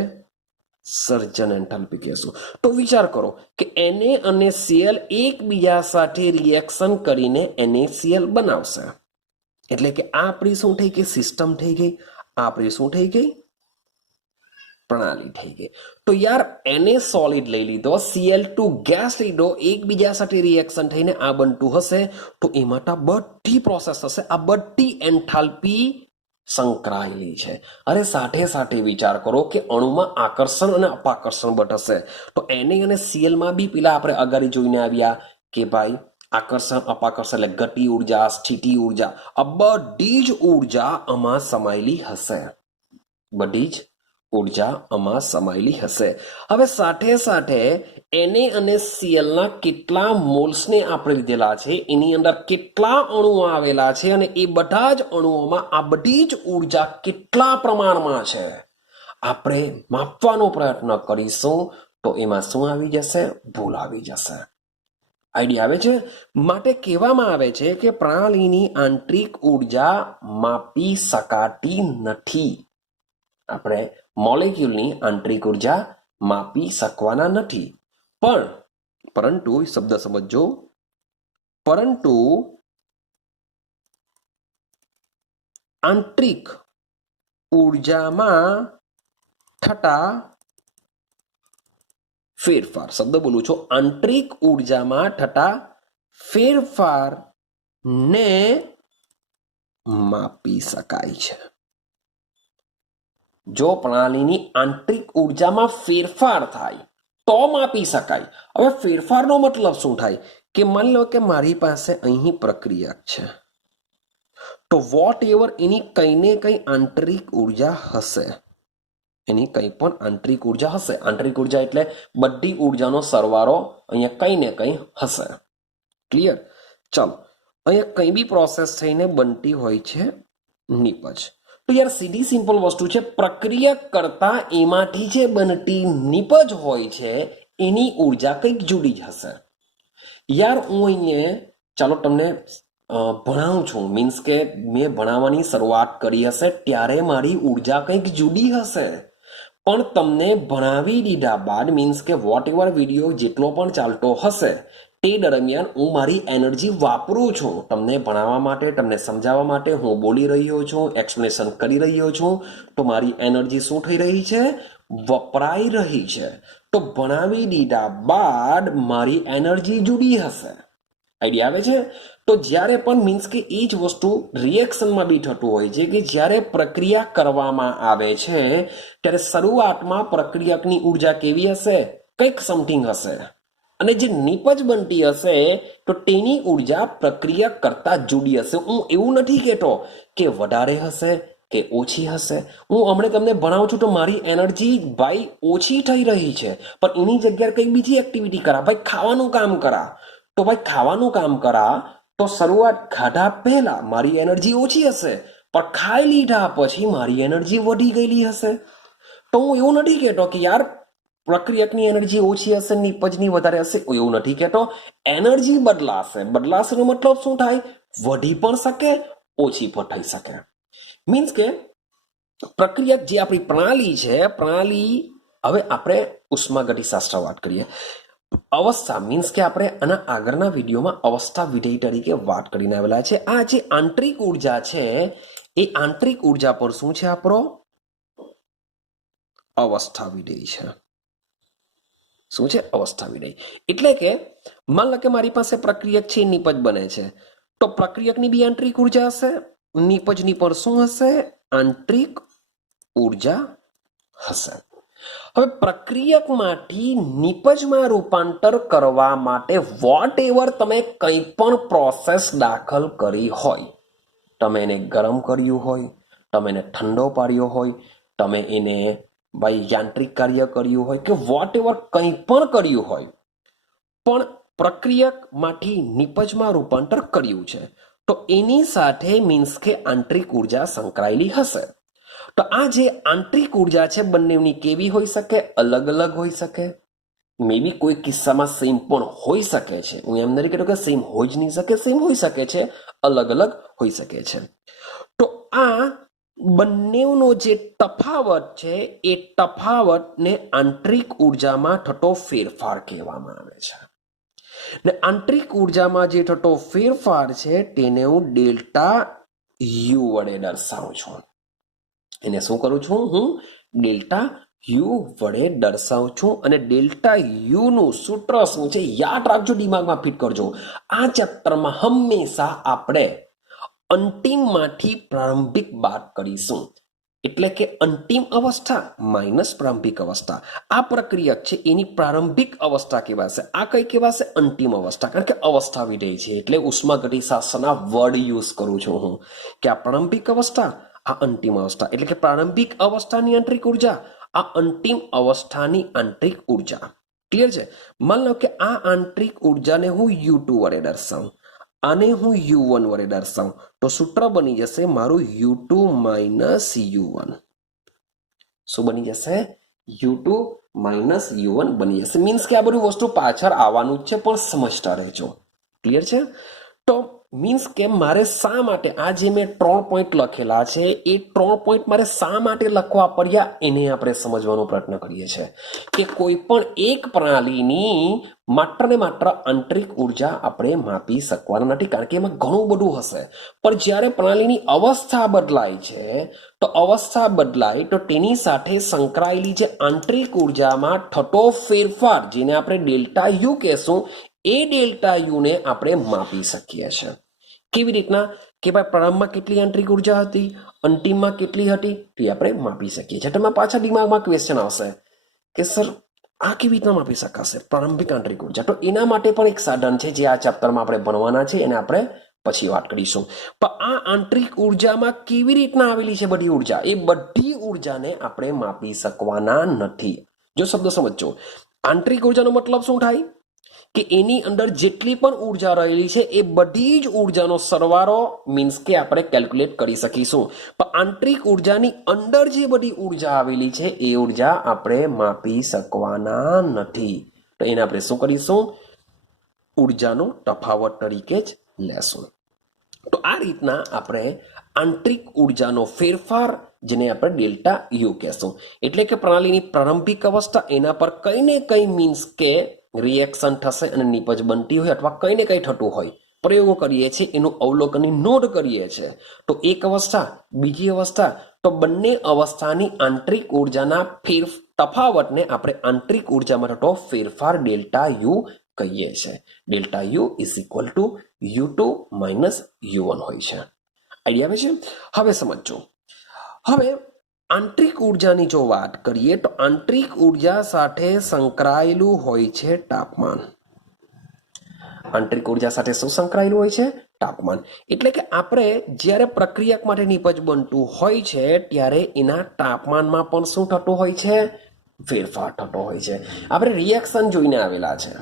સર્જન એન્થાલ્પી કહેશું. તો વિચાર કરો કે Na અને Cl એકબીજા સાથે રિએક્શન કરીને NaCl બનાવશે. એટલે કે આ આપણી શું થઈ ગઈ? સિસ્ટમ થઈ ગઈ. આ આપણી શું થઈ ગઈ? પ્રણાલી થઈ ગઈ. તો યાર Na સોલિડ લઈ લીધો, Cl2 ગેસ લીધો, એકબીજા સાથે રિએક્શન થઈને આ બનતું હશે. તો એમાં તો બધી પ્રોસેસ થશે. આ બધી એન્થાલ્પી સંકળાયેલી છે. અરે સાથે સાથે વિચાર કરો કે અણુમાં આકર્ષણ અને અપાકર્ષણ બળ હશે. તો Na અને Cl બી પેલા આપણે અગાડી જોઈને આવ્યા કે ભાઈ આકર્ષણ અપાકર્ષણ એટલે ગતિ ઉર્જા, સ્થિતિ ઉર્જા, આ બધી જ ઉર્જા આમાં સમાયેલી હશે. બધી જ ઉર્જા આમાં સમાયેલી હશે. હવે સાથે સાથે Na અને Cl ના કેટલા મોલ્સને આપણે લીધેલા છે, એની અંદર કેટલા અણુઓ આવેલા છે અને એ બધા જ અણુઓમાં આ બધી જ ઉર્જા કેટલા પ્રમાણમાં છે આપણે માપવાનો પ્રયત્ન કરીશું. તો એમાં શું આવી જશે? ભૂલ આવી જશે. આઈડિયા આવે છે? માટે કહેવામાં આવે છે કે પ્રણાલીની આંતરિક ઉર્જા માપી શકાતી નથી. આપણે મોલેક્યુલની આંતરિક ઉર્જા માપી શકવાના નથી. પરંતુ શબ્દ સમજો, પરંતુ આંતરિક ઉર્જામાં થતા ફેરફાર, શબ્દ બોલું છું, આંતરિક ઉર્જામાં થતા ફેરફારને માપી શકાય છે. જો પ્રણાલીની આંતરિક ઉર્જામાં ફેરફાર થાય તો માપી શકાય. હવે ફેરફારનો મતલબ શું થાય? કે માની લો કે મારી પાસે અહીં પ્રક્રિયા છે, તો વોટ એવર એની કંઈ ને કંઈ આંતરિક ઉર્જા હશે. એની કંઈ પણ આંતરિક ઉર્જા હશે. આંતરિક ઉર્જા એટલે બધી ઉર્જાનો સરવાળો અહીંયા કંઈ ને કંઈ હશે. ક્લિયર? ચાલો, અહીંયા કંઈ બી પ્રોસેસ થઈને બનતી હોય છે નિપજ. તો યાર સીધી સિમ્પલ વસ્તુ છે, પ્રક્રિયા કરતા એમાંથી જે બનતી નિપજ હોય છે એની ઉર્જા કંઈક જુદી જ હશે. યાર હું અહીંયા ચાલો તમને ભણાવું છું, મીન્સ કે મેં ભણાવવાની શરૂઆત કરી હશે ત્યારે મારી ઉર્જા કંઈક જુદી હશે, પણ તમને ભણાવી દીધા બાદ મીન્સ કે વોટ એવર વિડીયો જેટલો પણ ચાલતો હશે તે દરમિયાન હું મારી એનર્જી વાપરું છું તમને ભણાવવા માટે, તમને સમજાવવા માટે. હું બોલી રહ્યો છું, એક્સપ્લેનેશન કરી રહ્યો છું, તો મારી એનર્જી શું થઈ રહી છે? વપરાઈ રહી છે. તો ભણાવી દીધા બાદ મારી એનર્જી જુદી હશે. આઈડિયા આવે છે? તો જ્યારે પણ મીન્સ કે એ જ વસ્તુ રિએક્શનમાં બી થતું હોય છે કે જ્યારે પ્રક્રિયા કરવામાં આવે છે ત્યારે શરૂઆતમાં પ્રક્રિયકની ઉર્જા કેવી હશે? કંઈક સમથિંગ હશે, અને જે નિપજ બનતી હશે તો તેની ઉર્જા પ્રક્રિયા કરતા જુદી હશે. હું એવું નથી કહેતો કે વધારે હશે કે ઓછી હશે. હું હમણાં તમને ભણાવું છું તો મારી એનર્જી ભાઈ ઓછી થઈ રહી છે, પણ એની જગ્યાએ કંઈક બીજી એક્ટિવિટી કરા. ભાઈ ખાવાનું કામ કરા, તો ભાઈ ખાવાનું કામ કરા તો શરૂઆત ખાધા પહેલા મારી એનર્જી ઓછી હશે, પણ ખાઈ લીધા પછી મારી એનર્જી વધી ગયેલી હશે. તો હું એવું નથી કહેતો કે યાર પ્રક્રિયકની એનર્જી ઓછી હશે, નિપજની વધારે હશે, એવું નથી કહેતો. એનર્જી બદલાશે. બદલાશેનો મતલબ શું થાય? વધી પણ શકે, ઓછી પણ થઈ શકે. મીન્સ કે પ્રક્રિયક જે આપણી પ્રણાલી છે, પ્રણાલી હવે આપણે ઉષ્માગતિશાસ્ત્ર વાત કરીએ. અવસ્થા મીન્સ કે આપણે આના આગળના વિડીયોમાં અવસ્થા વિધેય તરીકે વાત કરીને આવેલા છે. આ જે આંતરિક ઉર્જા છે એ આંતરિક ઉર્જા પર શું છે આપણો? અવસ્થા વિધેય છે. શું છે? અવસ્થા વિધેય. એટલે કે માન લો કે મારી પાસે પ્રક્રિયક છે, નિપજ બને છે, તો પ્રક્રિયકની બી આંતરિક ઉર્જા હશે, નિપજની પર શું હશે? આંતરિક ઉર્જા હશે. હવે પ્રક્રિયકમાંથી નિપજમાં રૂપાંતર કરવા માટે વોટ એવર તમે કંઈ પણ પ્રોસેસ દાખલ કરી હોય, તમે એને ગરમ કર્યું હોય, તમે એને ઠંડો પાડ્યો હોય, તમે એને ભાઈ યાંત્રિક કાર્ય કર્યું હોય કે વોટ એવર કંઈ પણ કર્યું હોય, પણ પ્રક્રિયકમાંથી નિપજમાં રૂપાંતર કર્યું છે તો એની સાથે મીન્સ કે આંતરિક ઉર્જા સંકળાયેલી હશે. તો આ જે આંતરિક ઉર્જા છે બંનેની કેવી હોઈ શકે? અલગ અલગ હોઈ શકે. મે બી કોઈ કિસ્સામાં સેમ પણ હોઈ શકે છે. હું એમ નથી કહેતો કે સેમ હોઈ જ નહીં શકે, સેમ હોઈ શકે છે, અલગ અલગ હોઈ શકે છે. તો આ બંનેનો જે તફાવત છે એ તફાવતને આંતરિક ઉર્જામાં થતો ફેરફાર કહેવામાં આવે છે. ને આંતરિક ઉર્જામાં જે થતો ફેરફાર છે તેને હું ડેલ્ટા યુ વડે દર્શાવું છું. એને શું કરું છું? હું ડેલ્ટા યુ વડે દર્શાવું છું. અને ડેલ્ટા યુ નું સૂત્ર શું છે? યાદ રાખજો, દિમાગમાં ફિટ કરજો. આ ચેપ્ટરમાં હંમેશા આપણે અંતિમમાંથી પ્રારંભિક બાદ કરીશું. એટલે કે અંતિમ અવસ્થા માઇનસ પ્રારંભિક અવસ્થા. આ પ્રક્રિયક છે એની પ્રારંભિક અવસ્થા કહેવાશે, આ કઈ કહેવાશે? અંતિમ અવસ્થા. કારણ કે અવસ્થા વિધેય છે એટલે ઉષ્માગતિશાસ્ત્રના વર્ડ યુઝ કરું છું હું કે આ પ્રારંભિક અવસ્થા, આ અંતિમ અવસ્થા. એટલે કે પ્રારંભિક અવસ્થાની આંતરિક ઉર્જા, આ અંતિમ અવસ્થાની આંતરિક ઉર્જા. ક્લિયર છે? માન લો કે આ આંતરિક ઉર્જાને હું U2 વડે દર્શાવું, આને હું U1 વડે દર્શાવું, તો સૂત્ર બની જશે મારું U2 માઇનસ U1. શું બની જશે? U2 માઇનસ U1 બની જશે. મીન્સ કે આ બધી વસ્તુ પાછળ આવવાનું જ છે, પણ સમજતા રહેજો. ક્લિયર છે? તો મીન્સ કે મારે શા માટે આ જે મેં 3 પોઈન્ટ લખેલા છે એ 3 પોઈન્ટ મારે શા માટે લખવા પડ્યા એને આપણે સમજવાનો પ્રયત્ન કરીએ છીએ કે કોઈ પણ એક પ્રણાલીની માત્ર ને માત્ર આંતરિક ઉર્જા આપણે માપી શકવાના નથી, કારણ કે એમાં ઘણું બધું હશે. પણ જ્યારે પ્રણાલીની અવસ્થા બદલાય છે તો અવસ્થા બદલાય તો તેની સાથે સંકળાયેલી જે આંતરિક ઉર્જામાં થતો ફેરફાર, જેને આપણે ડેલ્ટા યુ કહેશું, એ ડેલ્ટા યુ ને આપણે માપી શકીએ છીએ. કેવી રીતના? કે ભાઈ પ્રારંભમાં કેટલી આંતરિક ઉર્જા હતી, અંતિમમાં કેટલી હતી, તે આપણે માપી શકીએ છીએ. તમે પાછા દિમાગમાં ક્વેશ્ચન આવશે કે સર આ કેવી રીતના માપી શકાશે પ્રારંભિક આંતરિક ઉર્જા? તો એના માટે પણ એક સાધન છે જે આ ચેપ્ટરમાં આપણે ભણવાના છે, એને આપણે પછી વાત કરીશું. પણ આ આંતરિક ઉર્જામાં કેવી રીતના આવેલી છે બધી ઉર્જા, એ બધી ઉર્જાને આપણે માપી શકવાના નથી. જો શબ્દ સમજો, આંતરિક ઉર્જાનો મતલબ શું થાય? કે એની અંદર જેટલી પણ ઉર્જા રહેલી છે એ બધી જ ઉર્જાનો સરવાળો મીન્સ કે આપણે કેલ્ક્યુલેટ કરી શકીશું. પણ આંતરિક ઉર્જાની અંદર જે બધી ઉર્જા આવેલી છે એ ઉર્જા આપણે માપી શકવાના નથી. તો એને આપણે શું કરીશું? ઉર્જાનો તફાવત તરીકે જ લેશું. તો આ રીતના આપણે આંતરિક ઉર્જાનો ફેરફાર, જેને આપણે ડેલ્ટા યુ કહેશું, એટલે કે પ્રણાલીની પ્રારંભિક અવસ્થા, એના પર કંઈ ને કંઈ મીન્સ કે રિએક્શન થશે અને નિપજ બનતી હોય અથવા કંઈ ને કંઈ થતું હોય, પ્રયોગો કરીએ છીએ, એનું અવલોકનની નોંધ કરીએ છીએ. તો એક અવસ્થા, બીજી અવસ્થા, તો બંને અવસ્થાની આંતરિક ઉર્જાના તફાવતને આપણે આંતરિક ઉર્જામાં થતો ફેરફાર ડેલ્ટા યુ કહીએ છીએ. Delta you is equal to U2 minus U1 હોય છે. આઈડિયા આવે છે? હવે સમજો. હવે આંતરિક ઉર્જાની જો વાત કરીએ તો આંતરિક ઉર્જા સાથે સંકળાયેલું હોય છે તાપમાન. આંતરિક ઉર્જા સાથે શું સંકળાયેલું હોય છે? તાપમાન. એટલે કે આપણે જ્યારે પ્રક્રિયક માટે નિપજ બનતું હોય છે ત્યારે એના તાપમાનમાં પણ શું થતું હોય છે? ફેરફાર થતો હોય છે. આપણે રિએક્શન જોઈને આવેલા છે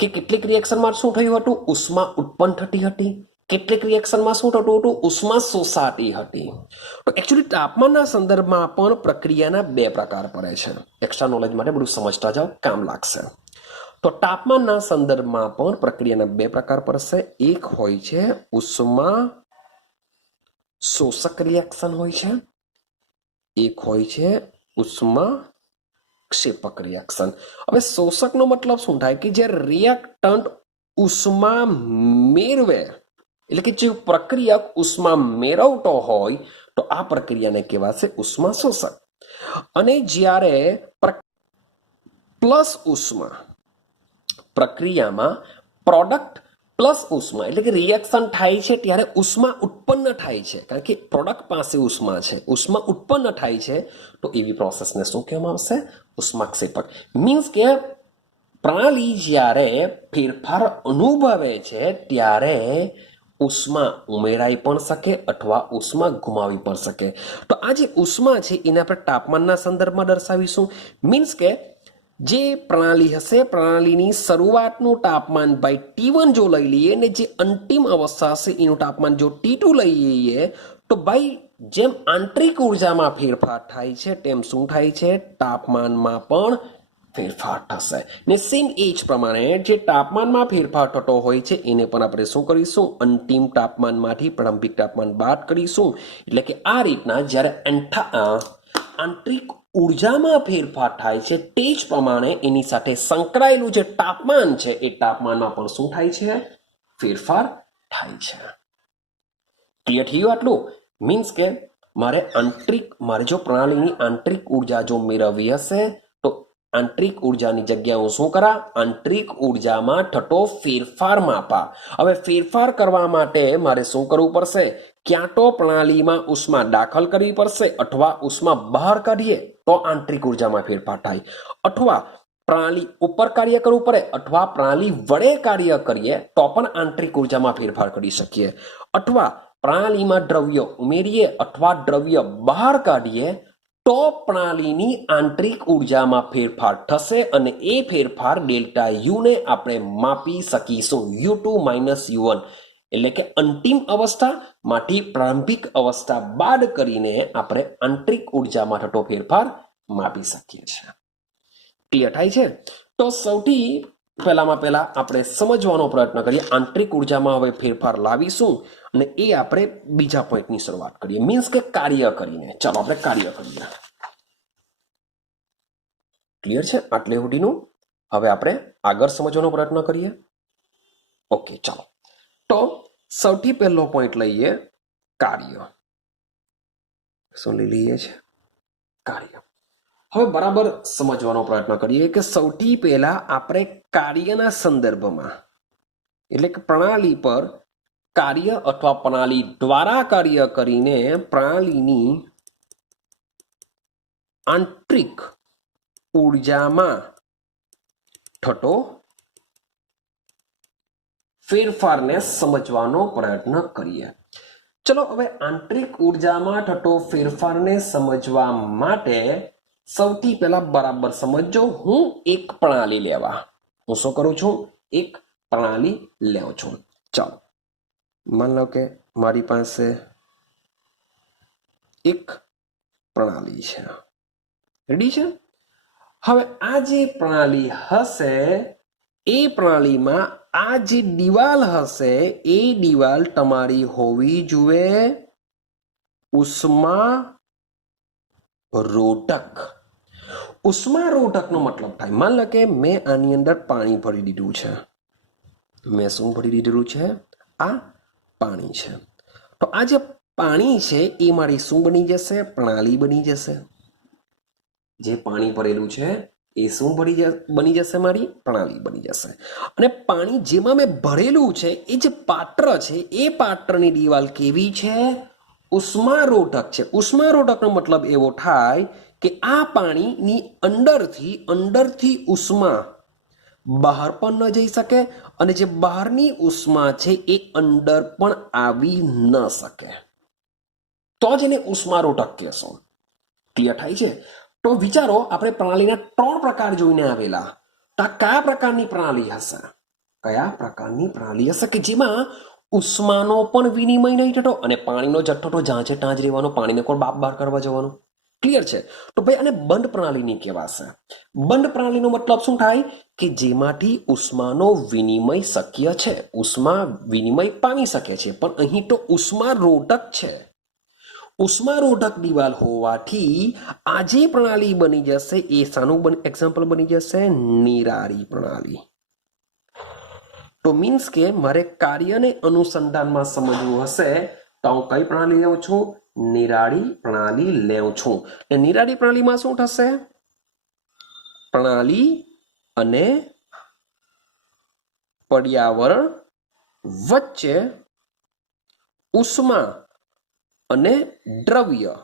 કે કેટલીક રિએક્શનમાં શું થયું હતું? ઉષ્મા ઉત્પન્ન થતી હતી. કેટલીક રિએક્શનમાં શું થતું હતું? ઉષ્મા શોષાતી હતી. તો એકચ્યુઅલી તાપમાનના સંદર્ભમાં પણ પ્રક્રિયાના બે પ્રકાર પડે છે. એક્સ્ટ્રા નોલેજ માટે બધું સમજતા જાઓ, કામ લાગશે. તો તાપમાનના સંદર્ભમાં પણ પ્રક્રિયાના બે પ્રકાર પડશે. એક હોય છે ઉષ્મા શોષક રિએક્શન હોય છે, એક હોય છે ઉષ્મા ક્ષેપક રિએક્શન. હવે શોષકનો મતલબ શું થાય? કે જે રિએક્ટન્ટ ઉષ્મા મેળવે, એટલે કે જે પ્રક્રિયક ઉષ્મા મેળવતો હોય તો આ પ્રક્રિયાને કહેવાશે ઉષ્મા શોષક. અને જ્યારે પ્લસ ઉષ્મા પ્રક્રિયામાં પ્રોડક્ટ પ્લસ ઉષ્મા, એટલે કે રિએક્શન થાય છે ત્યારે ઉષ્મા ઉત્પન્ન થાય છે, કારણ કે પ્રોડક્ટ પાસે ઉષ્મા છે, ઉષ્મા ઉત્પન્ન થાય છે, તો એવી પ્રોસેસને શું કહેવામાં આવશે? ઉષ્માક્ષેપક. મીન્સ કે પ્રણાલી જ્યારે ફેરફાર અનુભવે છે ત્યારે ઉષ્મા ઉમેરાઈ પણ શકે અથવા ઉષ્મા ગુમાવી પણ શકે. તો આ જે ઉષ્મા છે એને આપણે તાપમાનના સંદર્ભમાં દર્શાવીશું. મીન્સ કે જે પ્રણાલી હશે, પ્રણાલીની શરૂઆતનું તાપમાન બાય T1 જો લઈ લઈએ ને જે અંતિમ અવસ્થા હશે એનું તાપમાન જો T2 લઈ લઈએ તો ભાઈ જેમ આંતરિક ઉર્જામાં ફેરફાર થાય છે તેમ શું થાય છે? તાપમાનમાં પણ ફેરફાર થશે. ને સેમ એ જ પ્રમાણે જે તાપમાનમાં ફેરફાર થતો હોય છે એને પણ આપણે શું કરીશું? અંતિમ તાપમાનમાંથી પ્રારંભિક તાપમાન બાદ કરીશું. એટલે કે આ રીતના જ્યારે આંતરિક ઉર્જામાં ફેરફાર થાય છે તે જ પ્રમાણે એની સાથે સંકળાયેલું જે તાપમાન છે એ તાપમાનમાં પણ શું થાય છે? ફેરફાર થાય છે. ક્લિયર થયું આટલું? મીન્સ કે મારે જો પ્રણાલીની આંતરિક ઉર્જા જો મેળવવી હશે તો આંતરિક ઉર્જાની જગ્યાએ હું શું કરા? આંતરિક ઉર્જામાં થતો ફેરફાર માપા. હવે ફેરફાર કરવા માટે મારે શું કરવું પડશે? ક્યાં તો પ્રણાલીમાં ઉષ્મા દાખલ કરવી પડશે અથવા ઉષ્મા બહાર કાઢીએ તો આંતરિક ઉર્જામાં ફેરફાર થાય, અથવા પ્રણાલી ઉપર કાર્ય કરવું પડે અથવા પ્રણાલી વડે કાર્ય કરીએ તો પણ આંતરિક ઉર્જામાં ફેરફાર કરી શકીએ, અથવા પ્રણાલીમાં દ્રવ્ય ઉમેરીએ અથવા દ્રવ્ય બહાર કાઢીએ તો પ્રણાલીની આંતરિક ઉર્જામાં ફેરફાર થશે અને એ ફેરફાર ડેલ્ટા યુને આપણે માપી શકીશું. U2 માઇનસ U1, એટલે કે અંતિમ અવસ્થામાંથી પ્રારંભિક અવસ્થા બાદ કરીને આપણે આંતરિક ઉર્જામાં થતો ફેરફાર માપી શકીએ છીએ. ક્લિયર થાય છે? તો સૌથી પહેલામાં પહેલા આપણે સમજવાનો પ્રયત્ન કરીએ આંતરિક ઉર્જામાં હવે ફેરફાર લાવીશું અને એ આપણે બીજા પોઈન્ટની શરૂઆત કરીએ, મીન્સ કે કાર્ય કરીને. ચાલો આપણે કાર્ય કરીએ. ક્લિયર છે આટલે સુધીનું? હવે આપણે આગળ સમજવાનો પ્રયત્ન કરીએ. ઓકે, ચાલો. તો સૌથી પહેલો પોઈન્ટ લઈએ કાર્ય. શું લઈ લઈએ છે? કાર્ય. હવે બરાબર સમજવાનો પ્રયત્ન કરીએ કે સૌથી પહેલા આપણે કાર્યના સંદર્ભમાં, એટલે કે પ્રણાલી પર કાર્ય અથવા પ્રણાલી દ્વારા કાર્ય કરીને પ્રણાલીની આંતરિક ઉર્જામાં થતો ફેરફારને સમજવાનો પ્રયત્ન કરીએ. ચલો હવે આંતરિક ઉર્જામાં થતો ફેરફારને સમજવા માટે સૌથી પહેલા બરાબર સમજો. હું એક પ્રણાલી લેવા, હું શું કરું છું? એક પ્રણાલી લ્યો છો. ચાલો માન લો કે મારી પાસે એક પ્રણાલી છે. રેડી છે? હવે આ જે પ્રણાલી હશે એ પ્રણાલીમાં આ જે દિવાલ હશે એ દિવાલ તમારી હોવી જોઈએ ઉષ્મા રોધક. ઉષ્મા રોધકનો મતલબ થાય, માન લો કે મેં આની અંદર પાણી ભરી દીધું છે. મેં શું ભરી દીધેલું છે? આ પાણી છે. તો આ જે પાણી છે એ મારી શું બની જશે? પ્રણાલી બની જશે. જે પાણી ભરેલું છે એ શું બની જશે? મારી પ્રણાલી બની જશે. અને પાણી જેમાં મેં ભરેલું છે એ જે પાત્ર છે એ પાત્રની દિવાલ કેવી છે? ઉષ્મારોધક છે. ઉષ્મારોધકનો મતલબ એવો થાય કે આ પાણીની અંદરથી ઉષ્મા બહાર પણ ન જઈ શકે અને જે બહારની ઉષ્મા છે એ અંદર પણ આવી ન શકે, તો જ એને ઉષ્મારોધક કહેશો. ક્લિયર થાય છે? તો વિચારો, આપણે પ્રણાલીના 3 પ્રકાર જોઈને આવેલા. તો આ કયા પ્રકારની પ્રણાલી હશે? કયા પ્રકારની પ્રણાલી હશે કે જેમાં ઉષ્માનો પણ વિનિમય નહીં થતો અને પાણીનો જથ્થો તો જ્યાં છે ત્યાં જ રહેવાનો, પાણીને કોઈ બાપ બહાર કરવા જવાનું. ક્લિયર છે? તો ભાઈ આને બંધ પ્રણાલીની કહેવાશે. બંધ પ્રણાલીનો મતલબ શું થાય? કે જેમાંથી ઉષ્માનો વિનિમય શક્ય છે, ઉષ્મા વિનિમય પામી શકે છે, પણ અહીં તો ઉષ્મારોધક છે. ઉષ્મારોધક દિવાલ હોવાથી આ જે પ્રણાલી બની જશે એ શાનું એક્ઝામ્પલ બની જશે? નિરાળી પ્રણાલી. તો મીન્સ કે મારે કાર્યને અનુસંધાનમાં સમજવું હશે તો હું કઈ પ્રણાલી લેઉં છું? નિરાળી પ્રણાલી લેઉં છું. એ નિરાળી પ્રણાલીમાં શું થશે? પ્રણાલી અને પર્યાવરણ વચ્ચે ઉષ્મા અને દ્રવ્ય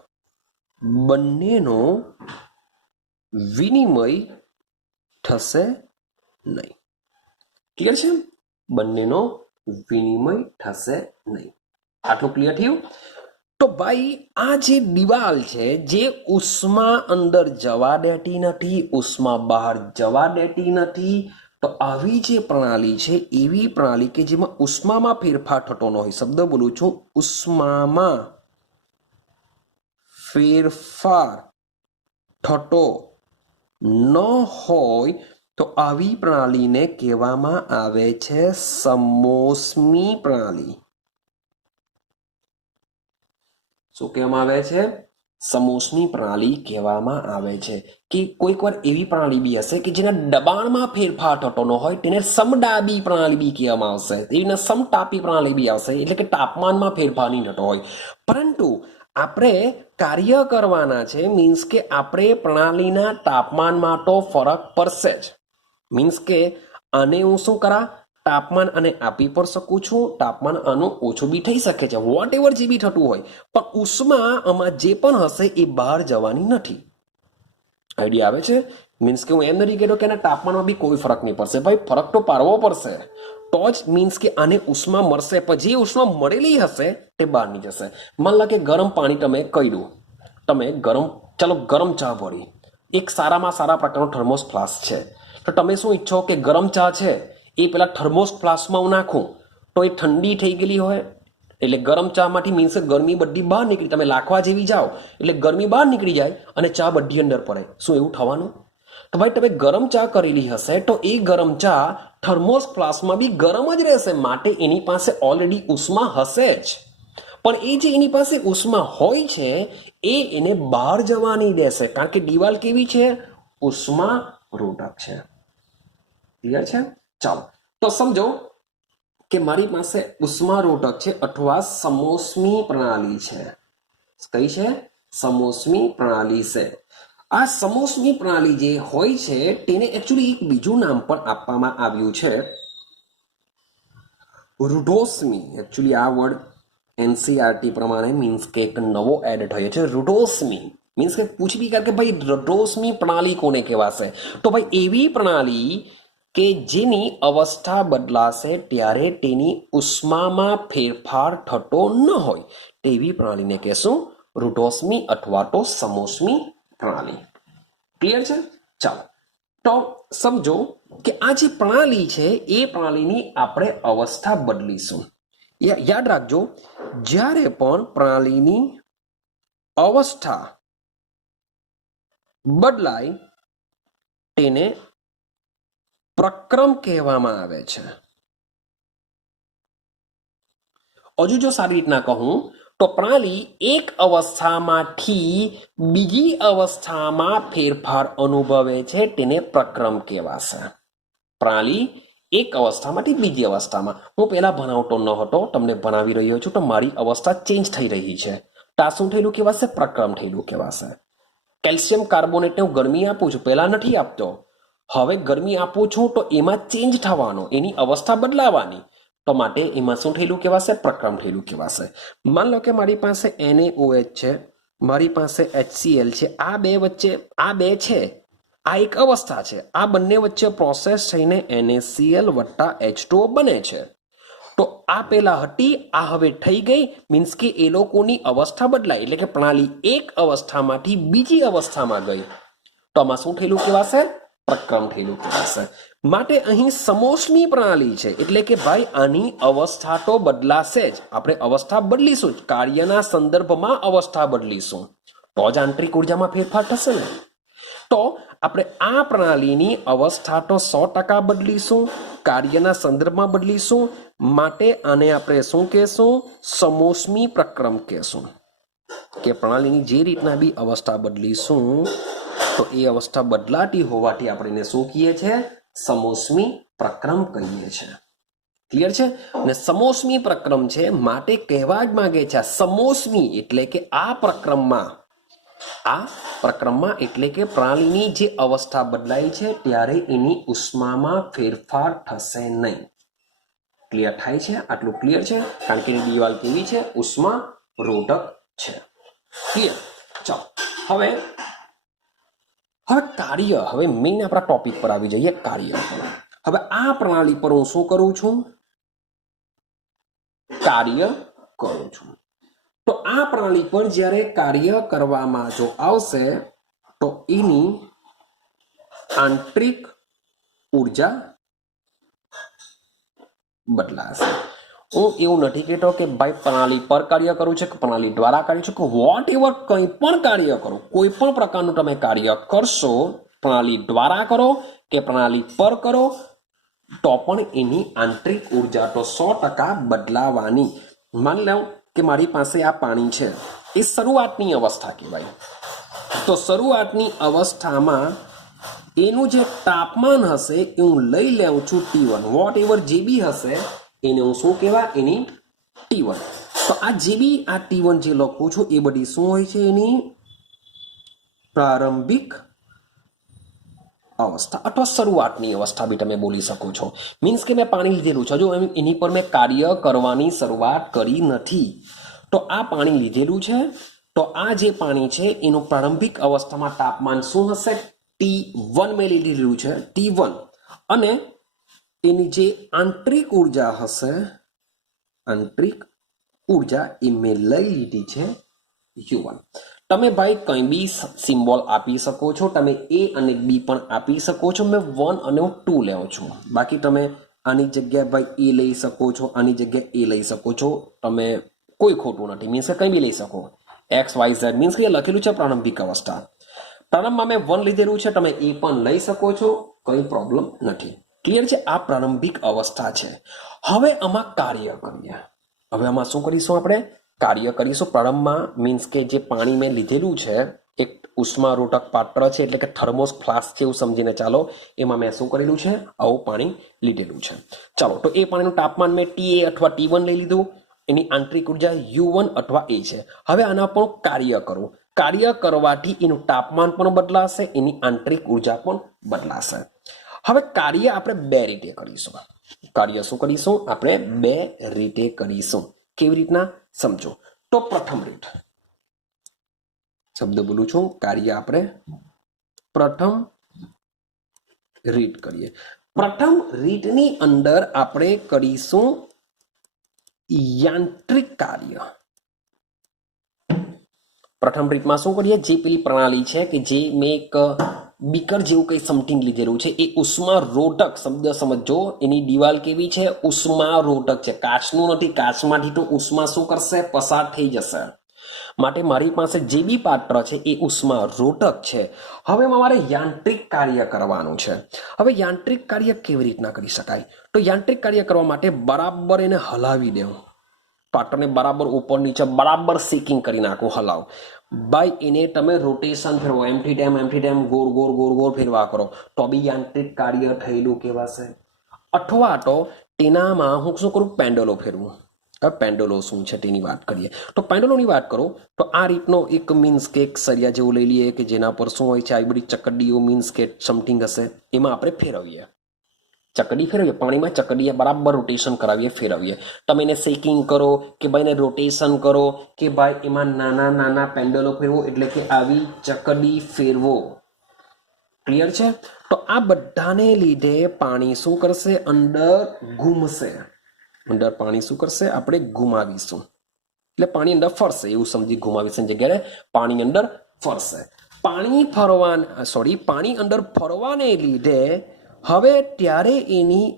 બંનેનો વિનિમય થશે નહીં. ક્લિયર છે? બંનેનો વિનિમય થશે નહીં. આટલું ક્લિયર થયું? તો ભાઈ આ જે દિવાલ છે જે ઉષ્મા અંદર જવા દેતી નથી, ઉષ્મા બહાર જવા દેતી નથી, તો આવી જે પ્રણાલી છે એવી પ્રણાલી કે જેમાં ઉષ્મામાં ફેરફાર થતો ન હોય. શબ્દ બોલું છું, ઉષ્મામાં ફેરફાર થતો ન હોય તો આવી પ્રણાલીને કહેવામાં આવે છે સમોષ્મી પ્રણાલી. શું કહેવામાં આવે છે? સમોષ્મી પ્રણાલી કહેવામાં આવે છે. કે કોઈક વાર એવી પ્રણાલી બી હશે કે જેના દબાણમાં ફેરફાર થતો ન હોય તેને સમદાબી પ્રણાલી બી કહેવામાં આવશે. એવી સમતાપી પ્રણાલી બી આવશે, એટલે કે તાપમાનમાં ફેરફાર નહીં થતો હોય. પરંતુ આપણે કાર્ય કરવાના છે, મીન્સ કે આપણે પ્રણાલીના તાપમાનમાં તો ફરક પડશે જ. મીન્સ કે આને હું શું કરા? તાપમાન અને આપી પણ શકું છું, તાપમાન આનું ઓછું બી થઈ શકે છે, વોટ એવર જે બી થતું હોય, પણ ઉષ્મા આમાં જે પણ હશે એ બહાર જવાની નથી. આઈડિયા આવે છે? મીન્સ કે હું એમ નથી કહેતો કે એના તાપમાનમાં બી કોઈ ફરક નહીં પડશે. ભાઈ ફરક તો પાડવો પડશે, તો જ મીન્સ કે આને ઉષ્મા મળશે, પણ જે ઉષ્મા મળેલી હશે તે બહાર નહીં જશે. માન લો કે ગરમ પાણી તમે કહ્યું, તમે ગરમ ચા ભરી, એક સારામાં સારા પ્રકારનો થર્મોસ ફ્લાસ્ક છે, તો તમે શું ઈચ્છો કે ગરમ ચા છે એ પેલા થર્મોસ ફ્લાસ્કમાં હું નાખું તો એ ઠંડી થઈ ગયેલી હોય, એટલે ગરમ ચામાંથી મીન્સ ગરમી બધી બહાર નીકળી, તમે લાખવા જેવી જાઓ એટલે ગરમી બહાર નીકળી જાય અને ચા બધી અંદર પડે. શું એવું થવાનું? તો ભાઈ તમે ગરમ ચા કરેલી હશે તો એ ગરમ ચા થર્મોસ ફ્લાસ્કમાં બી ગરમ જ રહેશે, માટે એની પાસે ઓલરેડી ઉષ્મા હશે જ. પણ એ જે એની પાસે ઉષ્મા હોય છે એ એને બહાર જવા નહીં દેશે, કારણ કે દિવાલ કેવી છે? ઉષ્મા રોધક છે. ક્લિયર છે? ચાલો તો સમજો કે મારી પાસે ઉષ્મારોધક છે અથવા સમોષ્મી પ્રણાલી છે. કઈ છે? સમોષ્મી પ્રણાલી છે. આ સમોષ્મી પ્રણાલી જે હોય છે તેને એકચ્યુઅલી એક બીજું નામ પણ આપવામાં આવ્યું છે, રૂઢોષ્મી. એકચ્યુઅલી આ વર્ડ એનસીઆરટી પ્રમાણે મીન્સ કે એક નવો એડ થયો છે, રૂઢોષ્મી. મીન્સ કે પૂછી બી કે ભાઈ રૂઢોષ્મી પ્રણાલી કોને કહેવાશે? તો ભાઈ એવી પ્રણાલી કે જેની અવસ્થા બદલાશે ત્યારે તેની ઉષ્મામાં ફેરફાર થતો ન હોય તેવી પ્રણાલીને કહેશું રૂઢોષ્મી અથવા તો સમોષ્મી પ્રણાલી. ક્લિયર છે? ચાલો तो समझो कि आ जे प्रणाली है ए प्रणालीनी आपणे अवस्था बदलीशुं। याद राखजो, ज्यारे पण प्रणालीनी अवस्था बदलाय तेने प्रक्रम कहेवामां आवे छे। हजू जो सारी रीतना कहूं तो प्रणाली एक अवस्थामांथी बीजी अवस्थामां फेरफार अनुभवे छे तेने प्रक्रम कहेवाशे। प्रणाली एक अवस्थामांथी बीजी अवस्थामां, हूँ पहेला भणावतो न हतो, तमने भणावी रह्यो छुं, तो मारी अवस्था चेन्ज थई रही छे, तो आ शुं थयेलुं कहेवाशे? प्रक्रम थयेलुं कहेवाशे। केल्शियम कार्बोनेटने हूँ गरमी आपું છું, पहेला નથી આપતો, હવે ગરમી આપું છું તો એમાં ચેન્જ થવાનો, એની અવસ્થા બદલાવાની, તો માટે એમાં શું થયેલું કહેવાશે? પ્રક્રમ થયેલું કહેવાશે। માન લો કે મારી પાસે NaOH છે, મારી પાસે HCl છે, આ બે વચ્ચે આ બે છે, આ એક અવસ્થા છે, આ બંને વચ્ચે પ્રોસેસ થઈને NaCl વત્તા H2O બને છે। તો આ પેલા હતી, આ હવે થઈ ગઈ, મીન્સ કે એ લોકોની અવસ્થા બદલાઈ, એટલે કે પ્રણાલી એક અવસ્થામાંથી બીજી અવસ્થામાં ગઈ, તો આમાં શું થયેલું કહેવાશે? પ્રક્રમ થયેલું કહેવાશે। માટે અહીં સમોષ્મી પ્રણાલી છે, એટલે કે ભાઈ આની અવસ્થા તો બદલાશે જ, આપણે અવસ્થા બદલીશું જ, કાર્યના સંદર્ભમાં અવસ્થા બદલીશું તો જ આંતરિક ઉર્જામાં ફેરફાર થશે ને। તો આપણે આ પ્રણાલીની અવસ્થા તો 100% બદલીશું, કાર્યના સંદર્ભમાં બદલીશું, માટે આને આપણે શું કહેશું? સમોષ્મી પ્રક્રમ કહેશું। કે પ્રણાલીની જે રીતના બી અવસ્થા બદલીશું તો એ અवस्था બદલાતી હોવાથી આપણે એને શું કહીએ છીએ? સમોષ્મી પ્રક્રમ કહીએ છીએ। ક્લિયર છે ને? સમોષ્મી પ્રક્રમ છે, માટે કહેવા જ માંગે છે સમોષ્મી એટલે કે આ પ્રક્રમમાં એટલે કે પ્રણાલીની જે અવસ્થા બદલાય છે ત્યારે એની ઉષ્મામાં ફેરફાર થશે નહીં। ક્લિયર થાય છે? આટલું ક્લિયર છે? કારણ કે એની દિવાલ કેવી છે? ઉષ્મા રોધક છે। ક્લિયર? ચાલો હવે કાર્ય, હવે મેઇન આપણા ટોપિક પર આવી જઈએ, કાર્ય। હવે આ પ્રણાલી પર હું શું કરું છું? કાર્ય કરું છું। તો આ પ્રણાલી પર જ્યારે કાર્ય કરવામાં જો આવશે તો એની આંતરિક ઉર્જા બદલાશે। હું એવું નથી કહેતો કે ભાઈ પ્રણાલી પર કાર્ય કરું છે કે પ્રણાલી દ્વારા કાર્ય છે કે વોટ એવર, કંઈ પણ કાર્ય કરો, કોઈ પણ પ્રકારનું તમે કાર્ય કરશો, પ્રણાલી દ્વારા કરો કે પ્રણાલી પર કરો, તો પણ એની આંતરિક ઉર્જા તો 100% બદલાવાની। માની લો કે મારી પાસે આ પાણી છે, એ શરૂઆતની અવસ્થા કહેવાય, તો શરૂઆતની અવસ્થામાં એનું જે તાપમાન હશે એ હું લઈ લઉં છું T1, વોટ એવર જે બી હશે એને હું શું કહેવાય? એની T1। તો આ જે બી આ T1 જે લખું છું એ બધી શું હોય છે? એની પ્રારંભિક અવસ્થા અથવા શરૂઆતની અવસ્થા બી તમે બોલી શકો છો। મીન્સ કે મેં પાણી લીધેલું છે, જો એની પર મેં કાર્ય કરવાની શરૂઆત કરી નથી, તો આ પાણી લીધેલું છે, તો આ જે પાણી છે એનું પ્રારંભિક અવસ્થામાં તાપમાન શું હશે? T1 મેં લીધેલું છે, T1, અને એની જે આંતરિક ઉર્જા હશે, આંતરિક ઉર્જા એ મેં લઈ લીધી છે U1। તમે ભાઈ કંઈ બી સિમ્બોલ આપી શકો છો, તમે A અને B પણ આપી શકો છો, મેં 1 અને 2 લેવો છું, બાકી તમે આની જગ્યાએ ભાઈ A લઈ શકો છો, આની જગ્યાએ A લઈ શકો છો, તમે કોઈ ખોટું નથી, મીન્સ કે કંઈ બી લઈ શકો, XYZ, મીન્સ કે લખેલું છે પ્રારંભિક અવસ્થા, પ્રારંભમાં મેં 1 લીધેલું છે, તમે A પણ લઈ શકો છો, કંઈ પ્રોબ્લેમ નથી। ક્લિયર છે? આ પ્રારંભિક અવસ્થા છે। હવે આમાં કાર્ય કરીએ, હવે આમાં શું કરીશું? આપણે કાર્ય કરીશું। પ્રારંભમાં મીન્સ કે જે પાણી મેં લીધેલું છે, એક ઉષ્મારોધક પાત્ર છે, એટલે કે થર્મોસ ફ્લાસ્ક છે એવું સમજીને ચાલો, એમાં મેં શું કરેલું છે? આવું પાણી લીધેલું છે। ચાલો, તો એ પાણીનું તાપમાન મેં TA અથવા T1 લઈ લીધું, એની આંતરિક ઉર્જા U1 અથવા A છે। હવે આના પર કાર્ય કરું, કાર્ય કરવાથી એનું તાપમાન પણ બદલાશે, એની આંતરિક ઉર્જા પણ બદલાશે। હવે કાર્ય આપણે બે રીતે કરીશું। કાર્ય શું કરીશું? આપણે બે રીતે કરીશું। કેવી રીતના? સમજો તો પ્રથમ રીત, શબ્દ બોલું છું, કાર્ય આપણે પ્રથમ રીત કરીએ। પ્રથમ રીતની અંદર આપણે કરીશું યાંત્રિક કાર્ય। પ્રથમ રીતમાં શું કરીએ, જે પેલી પ્રણાલી છે કે જે મેં એક બીકર જેવું કંઈ સમથિંગ લીધેલું છે, એ ઉષ્મારોધક શબ્દ સમજો, એની દિવાલ કેવી છે, ઉષ્મારોધક છે, કાચનું નથી, કાચમાંથી તો ઉષ્મા શું કરશે, પસાર થઈ જશે, માટે મારી પાસે જે બી પાત્ર છે એ ઉષ્મારોધક છે. હવે મારે યાંત્રિક કાર્ય કરવાનું છે. હવે યાંત્રિક કાર્ય કેવી રીતના કરી શકાય, તો યાંત્રિક કાર્ય કરવા માટે બરાબર એને હલાવી દેવું, પાત્રને બરાબર ઉપર નીચે બરાબર શેકિંગ કરી નાખો, હલાવ ભાઈ, એને તમે રોટેશન ફેરવો, એમથી તેમ ગોળ ગોળ ગોળ ગોળ ફેરવા કરો તો બી યાંત્રિક કાર્ય થયેલું કહેવાશે. અથવા તો તેનામાં હું શું કરું, પેન્ડલો ફેરવું. પેન્ડલો શું છે તેની વાત કરીએ તો પેન્ડલોની વાત કરો તો આ રીતનો એક મીન્સ કે એક સરિયા જેવું લઈ લઈએ કે જેના પર શું હોય છે, આવી બધી ચકડીઓ મીન્સ કે સમથિંગ હશે, એમાં આપણે ફેરવીએ, ચકડી ફેરવીએ, પાણીમાં ચકડીએ બરાબર રોટેશન કરાવીએ, ફેરવીએ. તમે એને શેકિંગ કરો કે ભાઈ એને રોટેશન કરો કે ભાઈ એમાં નાના નાના પેન્ડલો ફેરવો, એટલે કે આવી ચકડી ફેરવો. ક્લિયર છે? તો આ બધાને લીધે પાણી શું કરશે, અંદર ઘૂમશે. અંદર પાણી શું કરશે, આપણે ઘુમાવીશું, એટલે પાણી અંદર ફરશે, એવું સમજી, ઘુમાવીશું જગ્યાએ પાણી અંદર ફરશે. પાણી અંદર ફરવાને લીધે હવે ત્યારે એની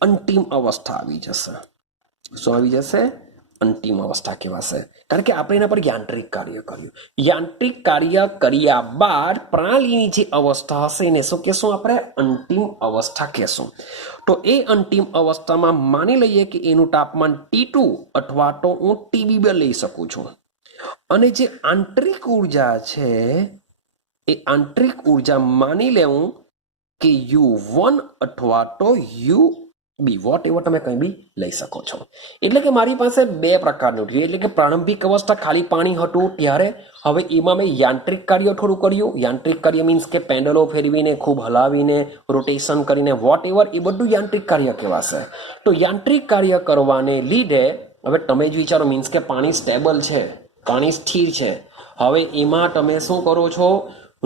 અંતિમ અવસ્થા આવી જશે. શું આવી જશે? અંતિમ અવસ્થા કહેવાશે, કારણ કે આપણે એના પર યાંત્રિક કાર્ય કર્યું. યાંત્રિક કાર્ય કર્યા બાદ પ્રણાલીની જે અવસ્થા હશે એને શું કહેશું, આપણે અંતિમ અવસ્થા કહેશું. તો એ અંતિમ અવસ્થામાં માની લઈએ કે એનું તાપમાન T2 અથવા તો હું TB2 લઈ શકું છું, અને જે આંતરિક ઉર્જા છે એ આંતરિક ઉર્જા માની લેવું કે U1 અથવા તો UB, વોટ એવર તમે કંઈ બી લઈ શકો છો. એટલે કે મારી પાસે બે પ્રકારનું થયું, એટલે કે પ્રારંભિક અવસ્થા ખાલી પાણી હતું ત્યારે, હવે એમાં મેં યાંત્રિક કાર્ય થોડું કર્યું. યાંત્રિક કાર્ય મીન્સ કે પેન્ડલો ફેરવીને, ખૂબ હલાવીને, રોટેશન કરીને, વોટ એવર, એ બધું યાંત્રિક કાર્ય કહેવાશે. તો યાંત્રિક કાર્ય કરવાને લીધે હવે તમે જ વિચારો, મીન્સ કે પાણી સ્ટેબલ છે, પાણી સ્થિર છે, હવે એમાં તમે શું કરો છો,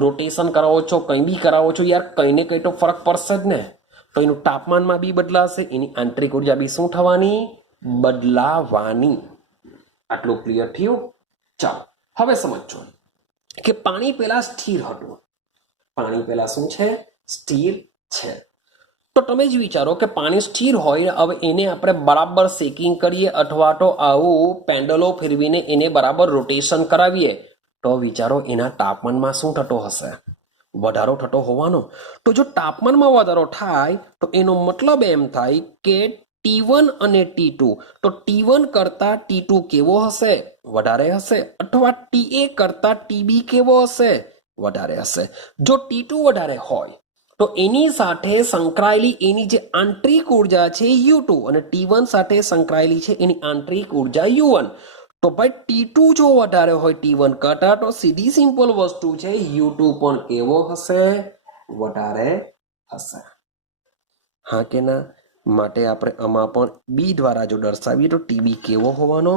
રોટેશન કરાવો છો, કંઈ બી કરાવો છો, યાર કંઈ ને કંઈ તો ફરક પડશે જ ને. તો એનું તાપમાનમાં બી બદલાશે, એની આંતરિક ઉર્જા બી શું થવાની, બદલાવાની. આટલું ક્લિયર થયું? ચાલો હવે સમજો કે પાણી પહેલા સ્થિર હતું. પાણી પહેલા શું છે, સ્થિર છે. તો તમે જ વિચારો કે પાણી સ્થિર હોય, હવે એને આપણે બરાબર શેકિંગ કરીએ અથવા તો આવું પેન્ડલો ફેરવીને એને બરાબર રોટેશન કરાવીએ, તો વિચારો એના તાપમાનમાં શું થતો હશે, વધારો થતો હોવાનો. તો જો તાપમાનમાં વધારો થાય તો એનો મતલબ એમ થાય કે T1 અને T2, તો T1 કરતા T2 કેવો હશે, વધારે હશે, અથવા TA કરતા TB કેવો હશે, વધારે હશે. જો T2 વધારે હોય તો એની સાથે સંકળાયેલી એની જે આંતરિક ઉર્જા છે U2, અને T1 સાથે સંકળાયેલી છે એની આંતરિક ઉર્જા U1. તો ભાઈ T2 જો વધારે હોય T1 કરતા, તો સીધી સિમ્પલ વસ્તુ છે, U2 પણ કેવો હશે, વધારે હશે. હા કે ના? માટે આપણે આમાં પણ બી દ્વારા જો દર્શાવીએ તો TB કેવો હોવાનો,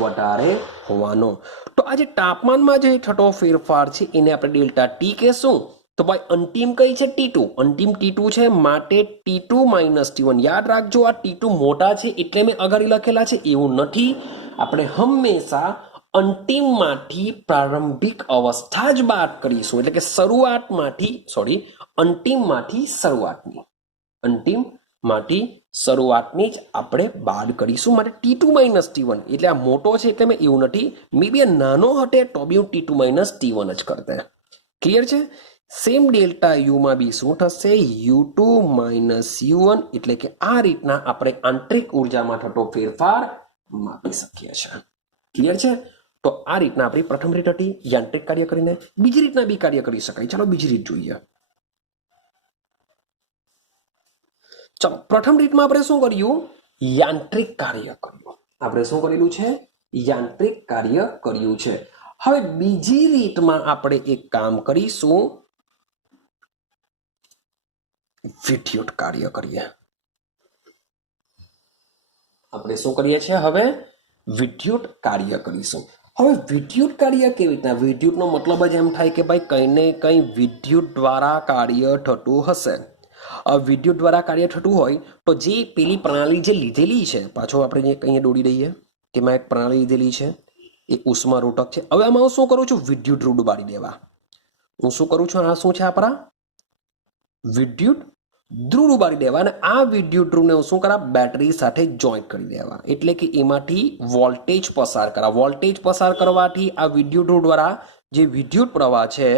વધારે હોવાનો. તો આ જે તાપમાનમાં જે થતો ફેરફાર છે એને આપણે ડેલ્ટા T કહેશું. તો ભાઈ અંતિમ કઈ છે, T2, અંતિમ T2 છે, માટે T2 - T1. યાદ રાખજો, આ T2 મોટા છે એટલે મેં આગળ લખેલા છે, એવું નથી. આપણે હંમેશા અંતિમમાંથી પ્રારંભિક અવસ્થા જ બાદ કરીશું, એટલે કે અંતિમમાંથી શરૂઆતની જ આપણે બાદ કરીશું. માટે T2 - T1, એટલે આ મોટો છે એટલે મેં એવું નથી, મે બી નાનો હટે તો બી હું T2 - T1 જ કરતે. ક્લિયર છે? સેમ ડેલ્ટા યુમાં બી શું થશે, U2 - U1, એટલે કે આ રીતના આપણે આંતરિક ઉર્જામાં થતો ફેરફાર માપી શકીએ છીએ. ક્લિયર છે? તો આ રીતના આપણી પ્રથમ રીત હતી યાંત્રિક કાર્ય કરીને. બીજી રીતના બી કાર્ય કરી શકાય. ચાલો બીજી રીત જોઈએ. ચાલો પ્રથમ રીતમાં આપણે શું કર્યું, યાંત્રિક કાર્ય કર્યું. આપણે શું કરેલું છે, યાંત્રિક કાર્ય કર્યું છે. હવે બીજી રીતમાં આપણે એક કામ કરીશું, વિદ્યુત કાર્ય કરીએ. આપણે શું કરીએ છીએ, હવે વિદ્યુત કાર્ય કરીશું. હવે વિદ્યુત કાર્ય કેવી રીતના, વિદ્યુતનો મતલબ જ એમ થાય કે ભાઈ કંઈ ને કંઈ વિદ્યુત દ્વારા કાર્ય થતું હશે. વિદ્યુત દ્વારા કાર્ય થતું હોય તો જે પેલી પ્રણાલી જે લીધેલી છે, પાછો આપણે જે કંઈ દોડી દઈએ, તેમાં એક પ્રણાલી લીધેલી છે, એ ઉષ્મારૂટક છે. હવે આમાં હું શું કરું છું? વિદ્યુત ધ્રુવ ડુબાડી દેવા. હું શું કરું છું? આ શું છે? આપણા વિદ્યુત ધ્રુવ ડુબાડી દેવા, અને આ વિદ્યુત ધ્રુવને હું શું કરા? બેટરી સાથે જોઈન્ટ કરી દેવા, એટલે કે એમાંથી વોલ્ટેજ પસાર કરા. વોલ્ટેજ પસાર કરવાથી આ વિદ્યુત ધ્રુવ દ્વારા જે વિદ્યુત પ્રવાહ છે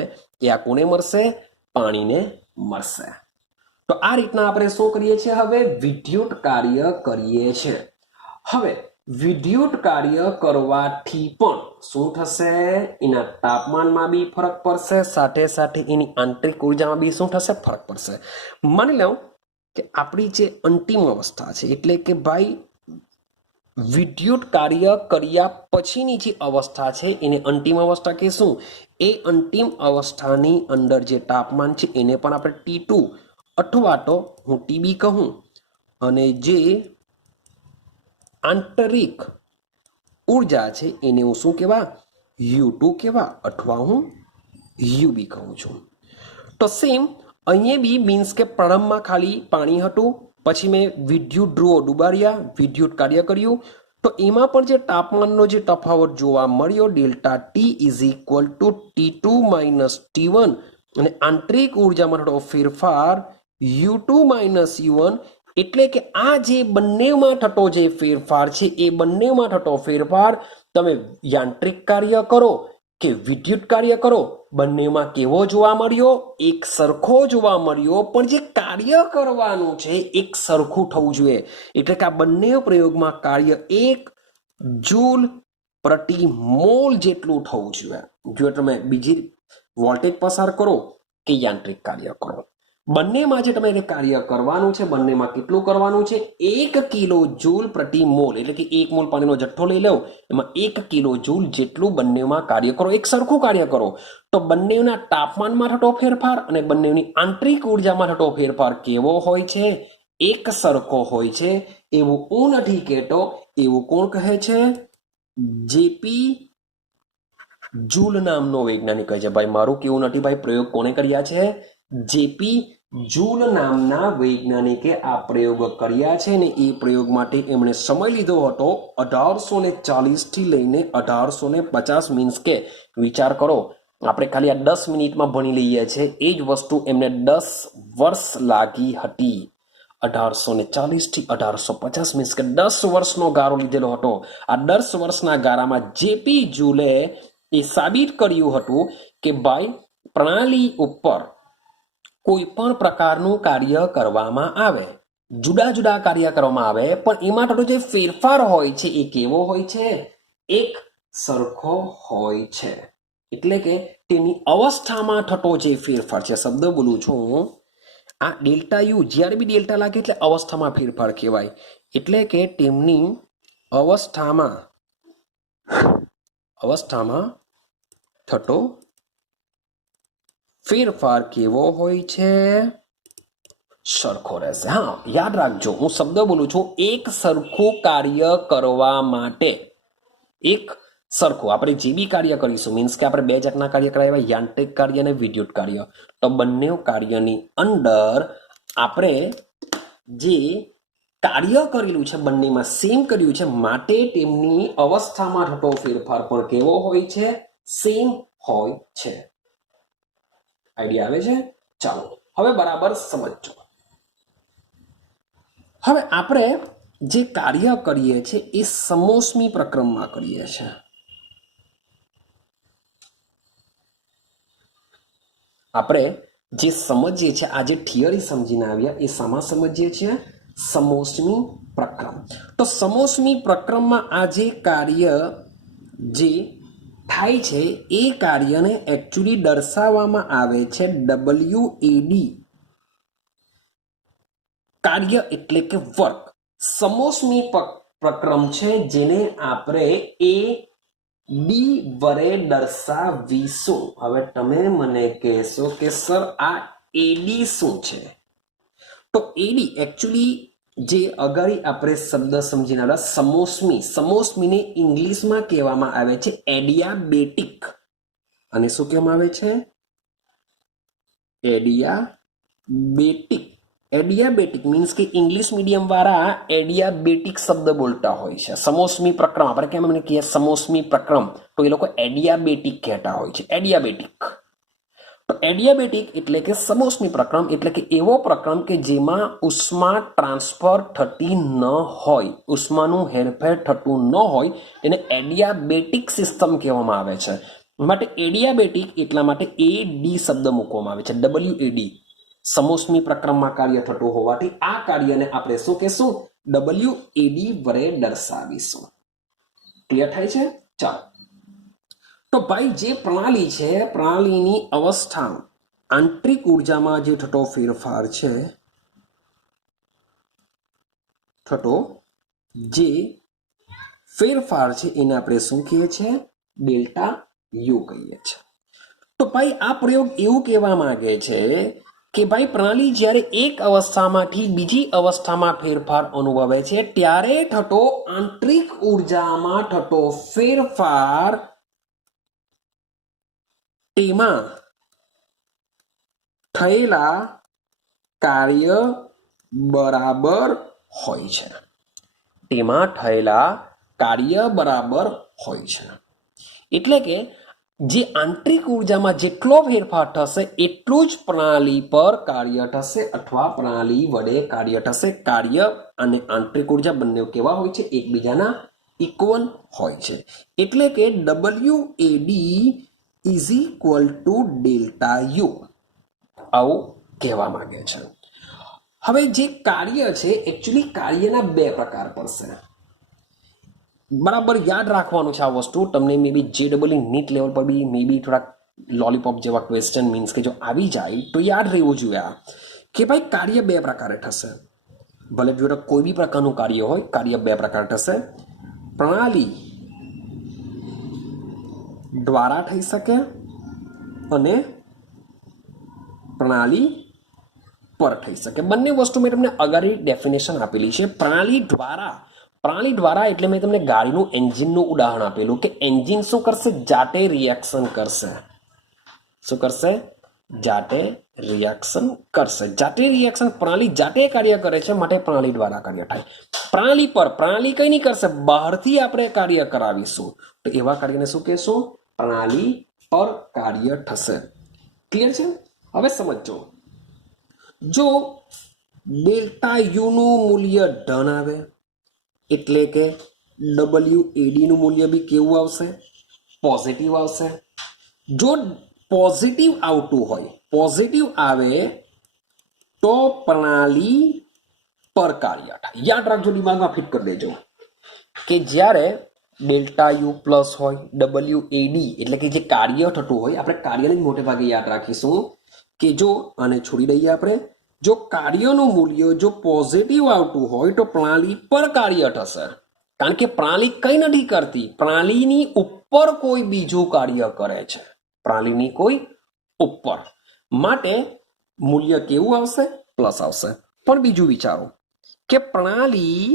એ આ કોને મળશે? પાણીને મળશે. તો આ રીતના આપણે શું કરીએ છીએ? હવે વિદ્યુત કાર્ય કરીએ છીએ. હવે વિદ્યુત કાર્ય કરવાથી પણ શું થશે? એના તાપમાનમાં બી ફરક પડશે, સાથે સાથે એની આંતરિક ઉર્જામાં બી શું થશે? ફરક પડશે. માની લો કે આપણી જે અંતિમ અવસ્થા છે, એટલે કે ભાઈ વિદ્યુત કાર્ય કર્યા પછીની જે અવસ્થા છે એને અંતિમ અવસ્થા કહેશું. એ અંતિમ અવસ્થાની અંદર જે તાપમાન છે એને પણ આપણે T2 અથવા તો હું TB કહું, અને જે આંતરિક ઉર્જા છે એને હું શું કહેવા? U2 કહેવા, અથવા હું UB કહું છું. તો સેમ અહીંયા બી મીન્સ કે પ્રારંભમાં ખાલી પાણી હતું, પછી મેં વિદ્યુત ધ્રુવો ડુબાડ્યા, વિદ્યુત કાર્ય કર્યું, તો એમાં પણ જે તાપમાનનો જે તફાવત જોવા મળ્યો delta T is equal to T2 minus T1, અને આંતરિક ઉર્જામાં થતો ફેરફાર U2 માઇનસ U1, એટલે કે આ જે બંનેમાં થતો જે ફેરફાર છે એ બંનેમાં થતો ફેરફાર તમે યાંત્રિક કાર્ય કરો કે વિદ્યુત કાર્ય કરો, બંનેમાં કેવો જોવા મળ્યો? એક સરખો જોવા મળ્યો, પણ જે કાર્ય કરવાનું છે એક સરખું થવું જોઈએ. એટલે કે આ બંને પ્રયોગમાં કાર્ય 1 જૂલ પ્રતિ મોલ જેટલું થવું જોઈએ. જો તમે બીજી વોલ્ટેજ પસાર કરો કે યાંત્રિક કાર્ય કરો, બંનેમાં જે તમે કાર્ય કરવાનું છે, બંનેમાં કેટલું કરવાનું છે? 1 કિલો જૂલ પ્રતિ મોલ, એટલે કે 1 મોલ પાણીનો જથ્થો લઈ લો, એમાં 1 કિલો જૂલ જેટલું બંનેમાં કાર્ય કરો, એક સરખું કાર્ય કરો. તો બંનેના તાપમાનમાં થતો ફેરફાર અને બંનેની આંતરિક ઉર્જામાં થતો ફેરફાર કેવો હોય છે? એક સરખો હોય છે. એવું હું નથી કહેતો, એવું કોણ કહે છે? જેપી જૂલ નામનો વૈજ્ઞાનિક કહે છે. ભાઈ મારું કેવું નથી, ભાઈ પ્રયોગ કોણે કર્યા છે? જેપી જૂલ નામના વૈજ્ઞાનિકે આ પ્રયોગ કર્યા છે, ને એ પ્રયોગ માટે એમણે સમય લીધો હતો 1840 થી લઈને 1850. મીન્સ કે વિચાર કરો, આપણે ખાલી આ 10 મિનિટમાં ભણી લઈએ છીએ, એ જ વસ્તુ એમને 10 વર્ષ લાગી હતી. 1840 થી 1850 મીન્સ કે 10 વર્ષનો ગાળો લીધેલો હતો. આ 10 વર્ષના ગાળામાં જેપી જૂલે એ સાબિત કર્યું હતું કે ભાઈ પ્રણાલી ઉપર કોઈ પણ પ્રકારનું કાર્ય કરવામાં આવે, જુદા જુદા કાર્ય કરવામાં આવે, પણ એમાં થતો જે ફેરફાર હોય છે એ કેવો હોય છે? એક સરખો હોય છે. એટલે કે તેની અવસ્થામાં થતો જે ફેરફાર છે, શબ્દ બોલું છું, આ ડેલ્ટા યુ જ્યારે બી ડેલ્ટા લાગે એટલે અવસ્થામાં ફેરફાર કહેવાય. એટલે કે તેમની અવસ્થામાં થતો ફેરફાર કેવો હોય છે? સરખો રહેશે. હા, યાદ રાખજો, હું શબ્દ બોલું છું, એક સરખું કાર્ય કરવા માટે એક સરખું આપણે જે બી કાર્ય કરીશું, મીન્સ કે આપણે 2 જાતના કાર્ય કરાવ્યા, યાંત્રિક કાર્ય અને વિદ્યુત કાર્ય. તો બંને કાર્યની અંદર આપણે જે કાર્ય કરેલું છે બંનેમાં સેમ કર્યું છે, માટે તેમની અવસ્થામાં થતો ફેરફાર પણ કેવો હોય છે? સેમ હોય છે. આઈડિયા આવે છે? ચાલો હવે બરાબર સમજો. હવે આપણે જે કાર્ય કરીએ છીએ એ સમોષ્મી પ્રક્રમમાં કરીએ છીએ. આપણે જે સમજીએ છીએ, આ જે થિયરી સમજીને આવ્યા એ શામાં સમજીએ છીએ? સમોષ્મી પ્રક્રમ. તો સમોષ્મી પ્રક્રમમાં આ જે કાર્ય જે થાય છે એ કાર્યને એકચ્યુઅલી દર્શાવવામાં આવે છે WAD. કાર્ય એટલે કે વર્ક. સમોષ્મી પ્રક્રમ છે જેને આપણે AD વડે દર્શાવીશું. હવે તમે મને કહેશો કે સર આ AD શું છે? તો AD એકચ્યુઅલી જે અગાડી આપણે શબ્દ સમજીને આવ્યા સમોષ્મીને ઇંગ્લિશમાં કહેવામાં આવે છે એડિયાબેટિક. અને શું કહેવામાં આવે છે? એડિયાબેટિક. એડિયાબેટિક મીન્સ કે ઇંગ્લિશ મીડિયમ વાળા એડિયાબેટિક શબ્દ બોલતા હોય છે. સમોસમી પ્રક્રમ આપણે કેમ એમને કહીએ સમોસમી પ્રક્રમ, તો એ લોકો એડિયાબેટિક કહેતા હોય છે. એડિયાબેટિક, તો એડિયાબેટિક એટલે કે સમોસમી પ્રક્રમ એટલે કે એવો પ્રક્રમ કે જેમાં ઉષ્મા ટ્રાન્સફર થતી ન હોય, ઉષ્માનું હેરફેર થતું ન હોય, તેને એડિયાબેટિક સિસ્ટમ કહેવામાં આવે છે. માટે એડિયાબેટિક એટલા માટે એડી શબ્દ મૂકવામાં આવે છે, WAD. સમોસમી પ્રક્રમમાં કાર્ય થતું હોવાથી આ કાર્યને આપણે શું કહેશું? WAD વડે દર્શાવીશું. ક્લિયર થાય છે? ચાલો, તો ભાઈ જે પ્રણાલી છે, પ્રણાલીની અવસ્થા, આંતરિક ઉર્જામાં જે થતો ફેરફાર છે, થતો જે ફેરફાર છે એને આપણે શું કહીએ છીએ? ડેલ્ટા યુ કહીએ છીએ. તો ભાઈ આ પ્રયોગ એવું કહેવા માંગે છે કે ભાઈ પ્રણાલી જ્યારે એક અવસ્થામાંથી બીજી અવસ્થામાં ફેરફાર અનુભવે છે ત્યારે થતો આંતરિક ઉર્જામાં થતો ફેરફાર તેમાં થયેલા કાર્ય બરાબર હોય છે. તેમાં થયેલા કાર્ય બરાબર હોય છે. એટલે કે જે આંતરિક ઉર્જામાં જેટલો ફેરફાર થશે એટલું જ પ્રણાલી પર કાર્ય થશે અથવા પ્રણાલી વડે કાર્ય થશે. કાર્ય અને આંતરિક ઉર્જા બંને કેવા હોય છે? એકબીજાના ઇક્વલ હોય છે. એટલે કે WAD is equal to delta you, આવું કહેવા માંગે છે. હવે જે કાર્ય છે, એકચ્યુઅલી કાર્યના બે પ્રકાર પડશે. બરાબર યાદ રાખવાનું છે આ વસ્તુ. તમને મે બી JEE નીટ લેવલ પર બી મે બી થોડાક લોલીપોપ જેવા ક્વેશ્ચન મીન્સ કે જો આવી જાય તો યાદ રહેવું જોઈએ આ કે ભાઈ કાર્ય બે પ્રકારે થશે. ભલે જો કોઈ બી પ્રકારનું કાર્ય હોય, કાર્ય બે પ્રકાર થશે. પ્રણાલી દ્વારા થઈ શકે અને પ્રણાલી પર થઈ શકે. બંને વસ્તુ મેં તમને અગાડી ડેફિનેશન આપેલી છે. પ્રણાલી દ્વારા એટલે મેં તમને ગાડીનું એન્જિનનું ઉદાહરણ આપેલું કે એન્જિન શું કરશે? જાતે રિએક્શન કરશે. શું કરશે? જાતે રિએક્શન કરશે. જાતે રિએક્શન, પ્રણાલી જાતે કાર્ય કરે છે માટે પ્રણાલી દ્વારા કાર્ય થાય. પ્રણાલી પર, પ્રણાલી કઈ નહીં કરશે, બહારથી આપણે કાર્ય કરાવીશું તો એવા કાર્યને શું કહેશું? પ્રણાલી પર કાર્ય થશે. ક્લિયર છે? હવે સમજો, જો ડેલ્ટા યુ નું મૂલ્ય ધન આવે એટલે કે WAD નું મૂલ્ય બી કેવું આવશે? પોઝિટિવ આવશે. જો પોઝિટિવ આવતું હોય, પોઝિટિવ આવે તો પ્રણાલી પર કાર્ય થાય. યાદ રાખજો, દિમાગમાં ફિટ કરી દેજો કે જ્યારે ડેલ્ટા યુ પ્લસ હોય, WAD એટલે કે જે કાર્ય થતું હોય, આપણે કાર્યને જ મોટે ભાગે યાદ રાખીશું કે જો આને છોડી દઈએ આપણે, જો કાર્યનું મૂલ્ય જો પોઝિટિવ આવતું હોય તો પ્રણાલી પર કાર્ય થશે. કારણ કે પ્રણાલી કઈ નથી કરતી, પ્રણાલીની ઉપર કોઈ બીજું કાર્ય કરે છે. પ્રણાલીની કોઈ ઉપર, માટે મૂલ્ય કેવું આવશે? પ્લસ આવશે. પણ બીજું વિચારો કે પ્રણાલી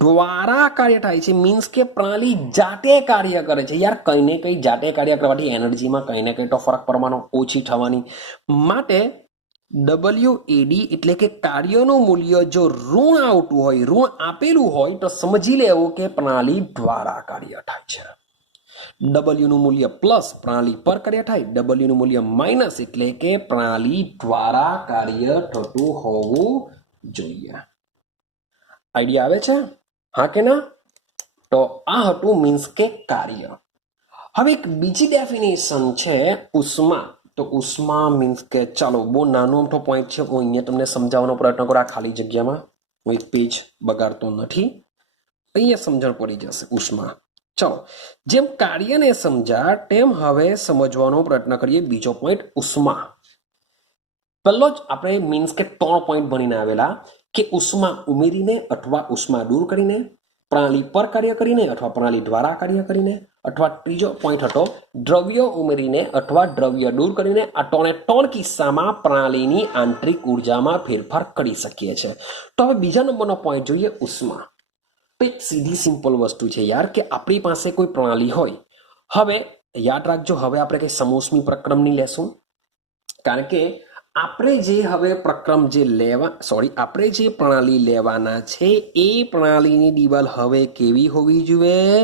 દ્વારા કાર્ય થાય છે મીન્સ કે પ્રણાલી જાતે કાર્ય કરે છે. યાર કઈ ને કઈ જાતે કાર્ય કરવાથી એનર્જીમાં કઈ ને કઈ તો ફરક પડવાનો, ઓછી થવાની. માટે WAD એટલે કે કાર્યનું મૂલ્ય જો ઋણ આવતું હોય, ઋણ આપેલું હોય તો સમજી લેવું કે પ્રણાલી દ્વારા કાર્ય થાય છે. W નું મૂલ્ય પ્લસ, પ્રણાલી પર કાર્ય થાય. W નું મૂલ્ય માઇનસ એટલે કે પ્રણાલી દ્વારા કાર્ય થતું હોવું જોઈએ. આઈડિયા આવે છે? હા કે ના? તો આ હતું મીન્સ કે કાર્ય. હવે એક બીજી ડેફિનેશન છે ઉષ્મા. તો ઉષ્મા મીન્સ કે ચાલો બહુ નાનો મોટો પોઈન્ટ છે, હું અહીંયા તમને સમજાવવાનો પ્રયત્ન કરું આ ખાલી જગ્યામાં. હું એક પેજ બગાડતો નથી, અહીંયા સમજણ પડી જશે. ઉષ્મા, ચાલો જેમ કાર્યને સમજ્યા તેમ હવે સમજવાનો પ્રયત્ન કરીએ બીજો પોઈન્ટ ઉષ્મા. પહેલો જ આપણે મીન્સ કે 3 પોઈન્ટ ભણીને આવેલા કે ઉષ્મા ઉમેરીને અથવા ઉષ્મા દૂર કરીને, પ્રણાલી પર કાર્ય કરીને અથવા પ્રણાલી દ્વારા કાર્ય કરીને, અથવા ત્રીજો પોઈન્ટ હતો દ્રવ્ય ઉમેરીને અથવા દ્રવ્ય દૂર કરીને. આ 3 કિસ્સામાં પ્રણાલીની આંતરિક ઉર્જામાં ફેરફાર કરી શકીએ છીએ. તો હવે બીજા નંબરનો પોઈન્ટ જોઈએ ઉષ્મા. એક સીધી સિમ્પલ વસ્તુ છે યાર કે આપણી પાસે કોઈ પ્રણાલી હોય. હવે યાદ રાખજો, હવે આપણે કઈ સમોસમી પ્રક્રમની લેશું કારણ કે આપણે જે હવે પ્રક્રમ જે આપણે જે પ્રણાલી લેવાના છે એ પ્રણાલીની દિવાલ હવે કેવી હોવી જોઈએ?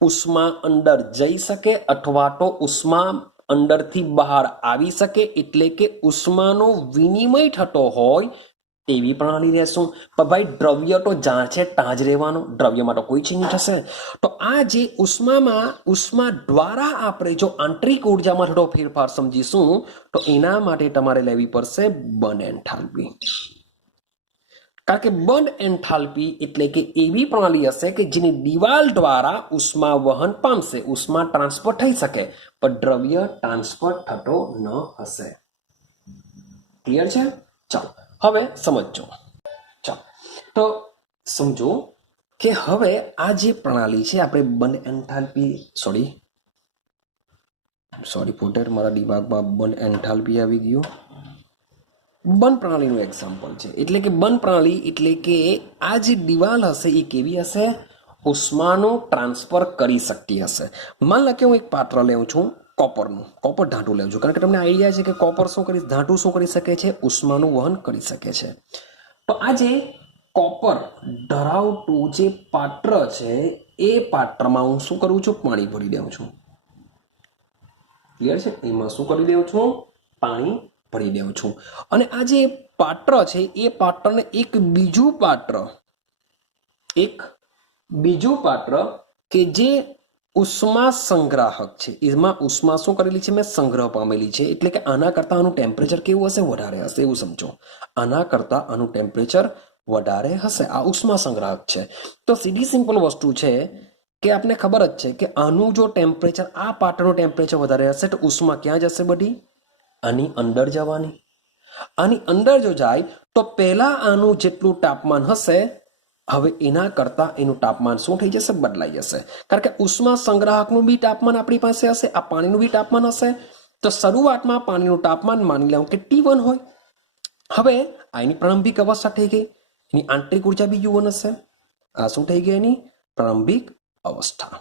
ઉષ્મા અંદર જઈ શકે અથવા તો ઉષ્મા અંદરથી બહાર આવી શકે, એટલે કે ઉષ્માનો વિનિમય થતો હોય તેવી પ્રણાલી રહેશું. પણ ભાઈ દ્રવ્ય તો જ્યાં છે ત્યાં જ રહેવાનું, દ્રવ્યમાં તો કોઈ ચેન્જ થશે. તો આ જે ઉષ્મા દ્વારા આપણે જો આંતરિક ઉર્જામાં થોડો ફેરફાર સમજીશું તો એના માટે તમારે લેવી પડશે બંધ એન્થાલ્પી. કારણ કે બંધ એન્થાલ્પી એટલે કે એવી પ્રણાલી હશે કે જેની દિવાલ દ્વારા ઉષ્મા વહન પામશે, ઉષ્મા ટ્રાન્સફર થઈ શકે, પણ દ્રવ્ય ટ્રાન્સફર થતો ન હશે. ક્લિયર છે? ચાલો હવે સમજો. ચાલો તો સમજો કે હવે આ જે પ્રણાલી છે આપણે બંધ એન્થાલ્પી સોરી ફૂટેડ મારા દિમાગમાં બંધ એન્થાલ્પી આવી ગયું. બંધ પ્રણાલીનું એક્ઝામ્પલ છે. એટલે કે બંધ પ્રણાલી એટલે કે આ જે દિવાલ હશે એ કેવી હશે? ઉષ્માનું ટ્રાન્સફર કરી શકતી હશે. માન લો કે હું એક પાત્ર લેઉં છું કોપર ધાતુ લેવું છું, કારણ કે તમને આઈડિયા છે કે ધાતુ શું કરી શકે છે? ઉષ્માનું વહન કરી શકે છે. તો આ જે કોપર ધરાવતું જે પાત્ર છે એ પાત્રમાં હું શું કરું છું? પાણી ભરી દઉં છું. ક્લિયર છે? એમાં શું કરી દઉં છું? પાણી ભરી દઉં છું. અને આ જે પાત્ર છે એ પાત્રને એક બીજું પાત્ર કે જે ઉષ્મા સંગ્રાહક છે, એમાં ઉષ્મા શું કરેલી છે? મેં સંગ્રહ પામેલી છે. એટલે કે આના કરતાં આનું ટેમ્પરેચર કેવું હશે? વધારે હશે. એવું સમજો, આના કરતાં આનું ટેમ્પરેચર વધારે હશે. આ ઉષ્મા સંગ્રાહક છે. તો સીધી સિમ્પલ વસ્તુ છે કે આપને ખબર જ છે કે આનું જો ટેમ્પરેચર, આ પાત્રનું ટેમ્પરેચર વધારે હશે તો ઉષ્મા ક્યાં જશે? બધી આની અંદર જવાની. આની અંદર જો જાય તો પહેલા આનું જેટલું તાપમાન હશે હવે એના કરતાં એનું તાપમાન શું થઈ જશે? બદલાઈ જશે. કારણ કે ઉષ્મા સંગ્રાહકનું બી તાપમાન આપણી પાસે હશે, આ પાણીનું બી તાપમાન હશે. તો શરૂઆતમાં પાણીનું તાપમાન માની લઉં કે T1 હોય. હવે આની પ્રારંભિક અવસ્થા થઈ ગઈ, એની આંતરિક ઉર્જા બી U1 હશે. આ શું થઈ ગઈ? એની પ્રારંભિક અવસ્થા.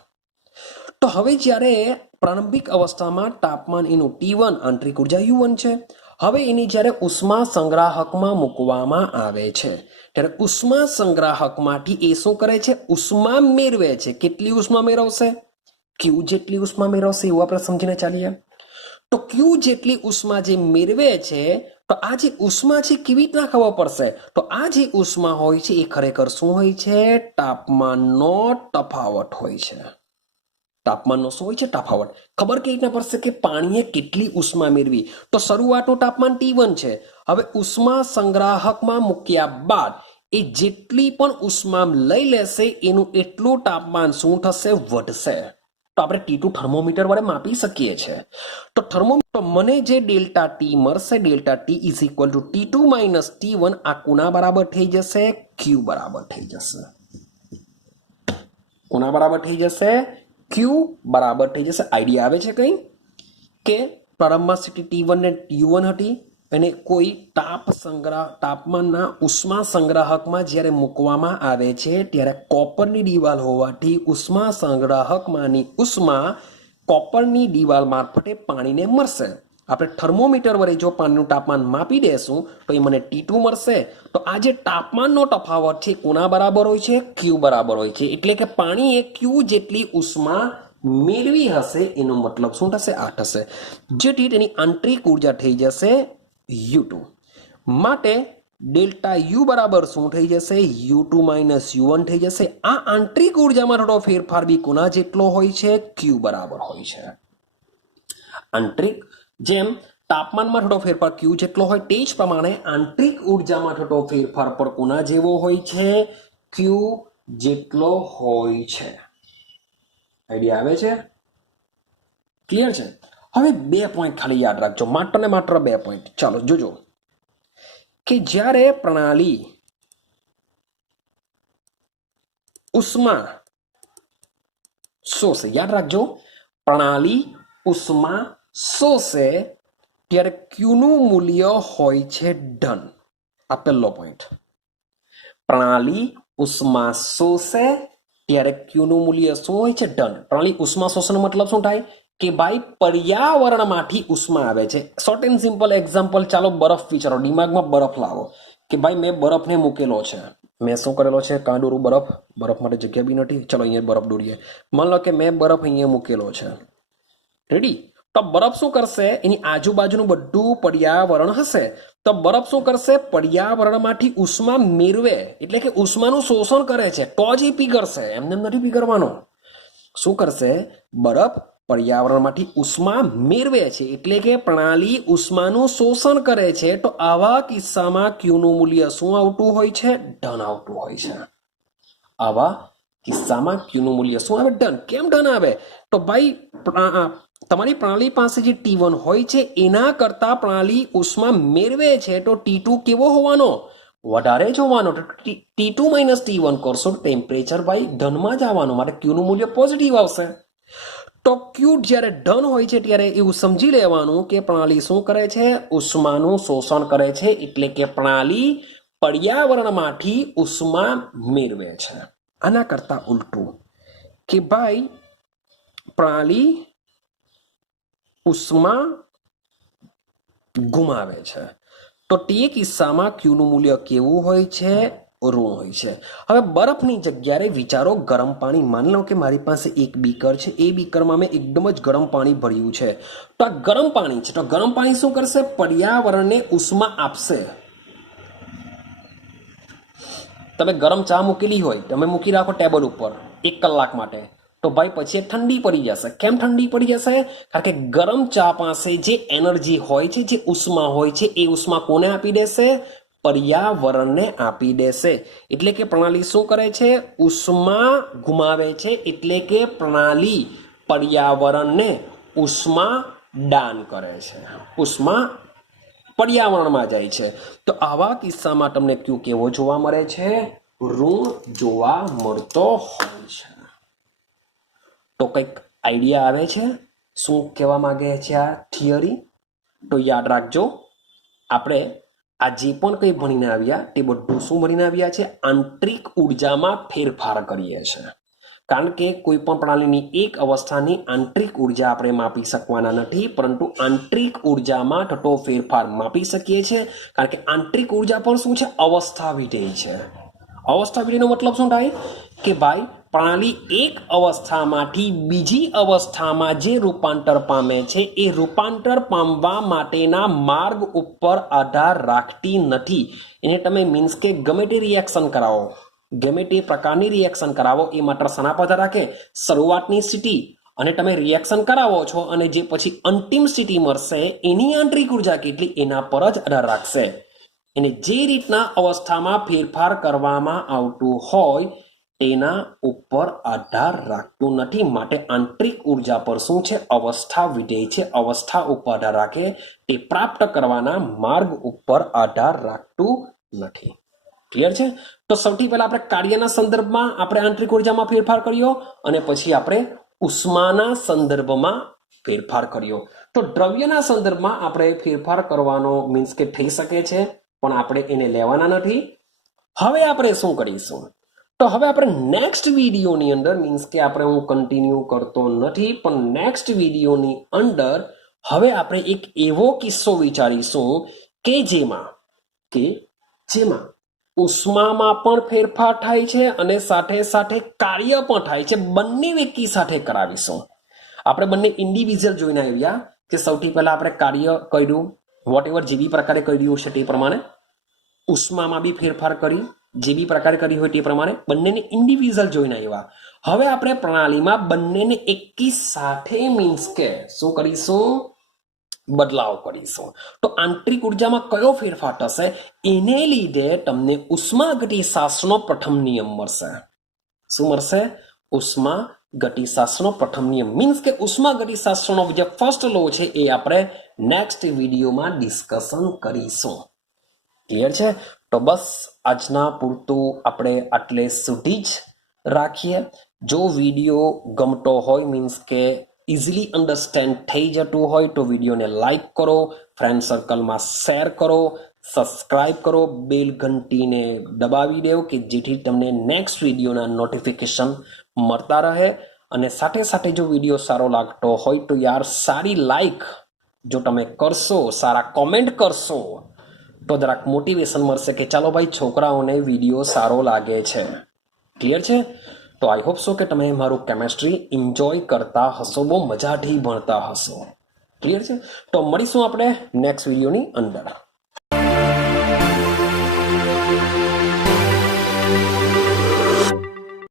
તો હવે જ્યારે પ્રારંભિક અવસ્થામાં તાપમાન એનું T1, આંતરિક ઉર્જા U1 છે. હવે એની જ્યારે ઉષ્મા સંગ્રાહકમાં મૂકવામાં આવે છે ત્યારે ઉષ્મા સંગ્રાહકમાંથી એ શું કરે છે? ઉષ્મા મેળવે છે. કેટલી ઉષ્મા મેળવશે? Q જેટલી ઉષ્મા મેળવશે. એવું આપણે સમજીને ચાલીએ. તો Q જેટલી ઉષ્મા જે મેળવે છે, તો આ જે ઉષ્મા છે કેવી રીતના ખબર પડશે? તો આ જે ઉષ્મા હોય છે એ ખરેખર શું હોય છે? તાપમાનનો તફાવત હોય છે. તાપમાનનો શું હોય છે? તફાવત. ખબર કેવી રીતના પડશે કે પાણીએ કેટલી ઉષ્મા મેળવી? તો શરૂઆતનું તાપમાન T1 છે. હવે ઉષ્મા સંગ્રાહકમાં મૂક્યા બાદ એ જેટલી પણ ઉષ્મા લઈ લેશે એનું એટલું તાપમાન શું થશે? વધશે. તો આપણે T2 થર્મોમીટર વડે માપી શકીએ છીએ. તો થર્મોમીટર મને જે ડેલ્ટા T મળશે, delta T is equal to T2 minus T1, આ કોના બરાબર થઈ જશે? Q બરાબર થઈ જશે. કોના બરાબર થઈ જશે? Q બરાબર થઈ જશે. આઈડિયા આવે છે કંઈ? કે પ્રારંભમાં સ્થિતિ T1 ને U1 હતી અને કોઈ તાપમાનના ઉષ્મા સંગ્રાહકમાં જ્યારે મૂકવામાં આવે છે ત્યારે કોપરની દિવાલ હોવાથી ઉષ્મા સંગ્રાહકમાંની ઉષ્મા કોપરની દિવાલ મારફતે પાણીને મળશે. આપણે થર્મોમીટર વડે જો પાણીનું તાપમાન માપી દેશું તો એ મને T2 મળશે. તો આ જે તાપમાનનો તફાવત છે કોના બરાબર હોય છે? Q બરાબર હોય છે. એટલે કે પાણીએ Q જેટલી ઉષ્મા મેળવી હશે એનો મતલબ શું થશે? આ થશે. જેથી તેની આંતરિક ઉર્જા થઈ જશે U2. માટે ડેલ્ટા U બરાબર શું થઈ જશે? U2 માઇનસ U1 થઈ જશે. આ આંતરિક ઉર્જામાં થોડો ફેરફાર બી કોના જેટલો હોય છે? Q બરાબર હોય છે. આંતરિક જેમ તાપમાનમાં થતો ફેરફાર Q જેટલો હોય તે જ પ્રમાણે આંતરિક ઉર્જામાં થતો ફેરફાર પણ કોના જેવો હોય છે? Q જેટલો હોય છે. આઈડિયા આવે છે? ક્લિયર છે? હવે 2 પોઈન્ટ ખાલી યાદ રાખજો, માત્ર ને માત્ર 2 પોઈન્ટ. ચાલો જોજો કે જ્યારે પ્રણાલી ઉષ્મા શોષે, યાદ રાખજો, પ્રણાલી ઉષ્મા શોષે ત્યારે Qનું મૂલ્ય હોય છે ધન. આ પહેલો પોઈન્ટ. પ્રણાલી ઉષ્મા શોષે ત્યારે Qનું મૂલ્ય શું હોય છે? ધન. પ્રણાલી ઉષ્મા શોષણનો મતલબ શું થાય? કે ભાઈ પર્યાવરણમાંથી ઉષ્મા આવે છે. શોર્ટ એન્ડ સિમ્પલ એક્ઝામ્પલ, ચાલો બરફ વિચારો, દિમાગમાં બરફ લાવો કે ભાઈ મેં બરફને મૂકેલો છે. મેં શું કરેલો છે? કાં દોરું બરફ? બરફ માટે જગ્યા બી નથી. ચલો અહીંયા બરફ દોરીએ. માન લો કે મેં બરફ અહીંયા મૂકેલો છે. રેડી? તો બરફ શું કરશે? એની આજુબાજુનું બધું પર્યાવરણ હશે. તો બરફ શું કરશે? પર્યાવરણમાંથી ઉષ્મા મેળવે, એટલે કે ઉષ્માનું શોષણ કરે છે, તો જ એ પીગળશે. એમને નથી પીગળવાનો. શું કરશે? બરફ પર્યાવરણમાંથી ઉષ્મા મેળવે છે, એટલે કે પ્રણાલી ઉષ્માનું શોષણ કરે છે. તો આવા કિસ્સામાં ક્યુનું મૂલ્ય શું આવતું હોય છે? ધન આવતું હોય છે. આવા કિસ્સામાં ક્યુનું મૂલ્ય શું આવે? ધન. કેમ ધન આવે? તો ભાઈ તમારી પ્રણાલી પાસે જે T1 હોય છે એના કરતા પ્રણાલી ઉષ્મા મેળવે છે, તો T2 કેવો હોવાનો? વધારે જ હોવાનો. T2 માઇનસ T1 કરશો ટેમ્પરેચર ભાઈ ધનમાં જ આવવાનો, માટે ક્યુનું મૂલ્ય પોઝિટિવ આવશે. તો ક્યુ જ્યારે ધન હોય છે ત્યારે એવું સમજી લેવાનું કે પ્રણાલી શું કરે છે? ઉષ્માનું શોષણ કરે છે, એટલે કે પ્રણાલી પર્યાવરણમાંથી ઉષ્મા મેળવે છે. આના કરતા ઉલટું કે ભાઈ પ્રણાલી ઉષ્મા ગુમાવે છે, તો તે કિસ્સામાં ક્યુનું મૂલ્ય કેવું હોય છે? ઋણ હોય છે. હવે બરફની જગ્યાએ વિચારો ગરમ પાણી. માની લો કે મારી પાસે એક બીકર છે, એ બીકરમાં મેં એકદમ જ ગરમ પાણી ભર્યું છે. તો આ ગરમ પાણી છે, તો ગરમ પાણી શું કરશે? પર્યાવરણને ઉષ્મા આપશે. તમે ગરમ ચા મૂકેલી હોય, તમે મૂકી રાખો ટેબલ ઉપર 1 કલાક માટે, તો ભાઈ પછી ઠંડી પડી જશે. કેમ ઠંડી પડી જશે? કારણ કે ગરમ ચા પાસે જે એનર્જી હોય છે, જે ઉષ્મા હોય છે, એ ઉષ્મા કોને આપી દેશે? પર્યાવરણને આપી દેશે. એટલે કે પ્રણાલી શું કરે છે? ઉષ્મા ગુમાવે છે, એટલે કે પ્રણાલી પર્યાવરણને ઉષ્મા દાન કરે છે, ઉષ્મા પર્યાવરણમાં જાય છે. તો આવા કિસ્સામાં તમને ક્યુ કેવો જોવા મળે છે? ઋણ જોવા મળતો હોય છે. તો કંઈક આઈડિયા આવે છે શું કહેવા માંગે છે આ થિયરી? તો યાદ રાખજો, આપણે આ જે પણ કંઈ ભણીને આવ્યા તે બધું શું ભણીને આવ્યા છે? આંતરિક ઉર્જામાં ફેરફાર કરીએ છીએ. કારણ કે કોઈ પણ પ્રણાલીની એક અવસ્થાની આંતરિક ઉર્જા આપણે માપી શકવાના નથી, પરંતુ આંતરિક ઉર્જામાં થતો ફેરફાર માપી શકીએ છીએ. કારણ કે આંતરિક ઉર્જા પણ શું છે? અવસ્થા વિધેય છે. અવસ્થા વિધેયનો મતલબ શું થાય? કે ભાઈ પ્રણાલી એક અવસ્થામાંથી બીજી અવસ્થામાં જે રૂપાંતર પામે છે એ રૂપાંતર પામવા માટેના માર્ગ ઉપર આધાર રાખતી નથી. એને તમે મીન્સ કે ગમે તે રિએક્શન કરાવો, ગમે તે પ્રકારની રિએક્શન કરાવો, એ માત્ર શના પર આધાર રાખે? શરૂઆતની સ્થિતિ અને તમે રિએક્શન કરાવો છો અને જે પછી અંતિમ સ્થિતિ મળશે એની આંતરિક ઉર્જા કેટલી, એના પર જ આધાર રાખશે. એને જે રીતના અવસ્થામાં ફેરફાર કરવામાં આવતું હોય તેના ઉપર આધાર રાખતું નથી. માટે આંતરિક ઉર્જા પર શું છે? અવસ્થા વિધેય છે. અવસ્થા ઉપર આધાર રાખે, તે પ્રાપ્ત કરવાના માર્ગ ઉપર આધાર રાખતું નથી. ક્લિયર છે? તો સૌથી પહેલા આપણે કાર્યના સંદર્ભમાં આપણે આંતરિક ઉર્જામાં ફેરફાર કર્યો અને પછી આપણે ઉષ્માના સંદર્ભમાં ફેરફાર કર્યો. તો દ્રવ્યના સંદર્ભમાં આપણે ફેરફાર કરવાનો મીન્સ કે થઈ શકે છે, પણ આપણે એને લેવાના નથી. હવે આપણે શું કરીશું? તો હવે આપણે નેક્સ્ટ વિડીયોની અંદર મીન્સ કે આપણે હું કન્ટિન્યુ કરતો નથી, પણ નેક્સ્ટ વિડીયોની અંદર હવે આપણે એક એવો કિસ્સો વિચારીશું કે જેમાં ઉષ્મામાં પણ ફેરફાર થાય છે અને સાથે સાથે કાર્ય પણ થાય છે. બંને એકી સાથે કરાવીશું. આપણે બંને ઇન્ડિવિજ્યુઅલ જોઈને આવ્યા કે સૌથી પહેલા આપણે કાર્ય કર્યું, વોટ એવર જે બી પ્રકારે કર્યું છે તે પ્રમાણે, ઉષ્મામાં બી ફેરફાર કરી, જે બી પ્રકારે કરી હોય તે પ્રમાણે બંનેને ઇન્ડિવિજ્યુઅલ જોઈને આવ્યા. હવે આપણે પ્રણાલીમાં બંનેને એકી સાથે મીન્સ કે શું કરીશું? બદલાવ કરીશું. તો આંતરિક ઉર્જામાં કયો ફેરફાર થશે? એને લીધે તમને ઉષ્મા ગતિશાસ્ત્રનો પ્રથમ નિયમ મળશે. શું મળશે? ઉષ્મા ગતિશાસ્ત્રનો પ્રથમ નિયમ મીન્સ કે ઉષ્મા ગતિશાસ્ત્રનો જે ફર્સ્ટ લો છે એ આપણે નેક્સ્ટ વિડીયોમાં ડિસ્કશન કરીશું. ક્લિયર છે? તો બસ આજના પૂરતું આપણે આટલે સુધી જ રાખીએ. જો વિડીયો ગમતો હોય મીન્સ કે ઇઝીલી અન્ડરસ્ટેન્ડ થઈ જતું હોય તો વિડીયોને લાઈક કરો, ફ્રેન્ડ સર્કલમાં શેર કરો, સબસ્ક્રાઇબ કરો, બેલ ઘંટીને દબાવી દેવો કે જેથી તમને નેક્સ્ટ વિડીયોના નોટિફિકેશન મળતા રહે. અને સાથે સાથે જો વિડીયો સારો લાગતો હોય તો યાર સારી લાઈક જો તમે કરશો, સારા કોમેન્ટ કરશો તો જરાક મોટિવેશન મળશે કે ચાલો ભાઈ છોકરાઓને વિડીયો સારો લાગે છે. ક્લિયર છે? તો આઈ હોપ સો કે તમે મારું કેમેસ્ટ્રી એન્જોય કરતા હશો, બહુ મજાથી ભણતા હશો. ક્લિયર છે? તો મળીશું આપણે નેક્સ્ટ વિડીયોની અંદર.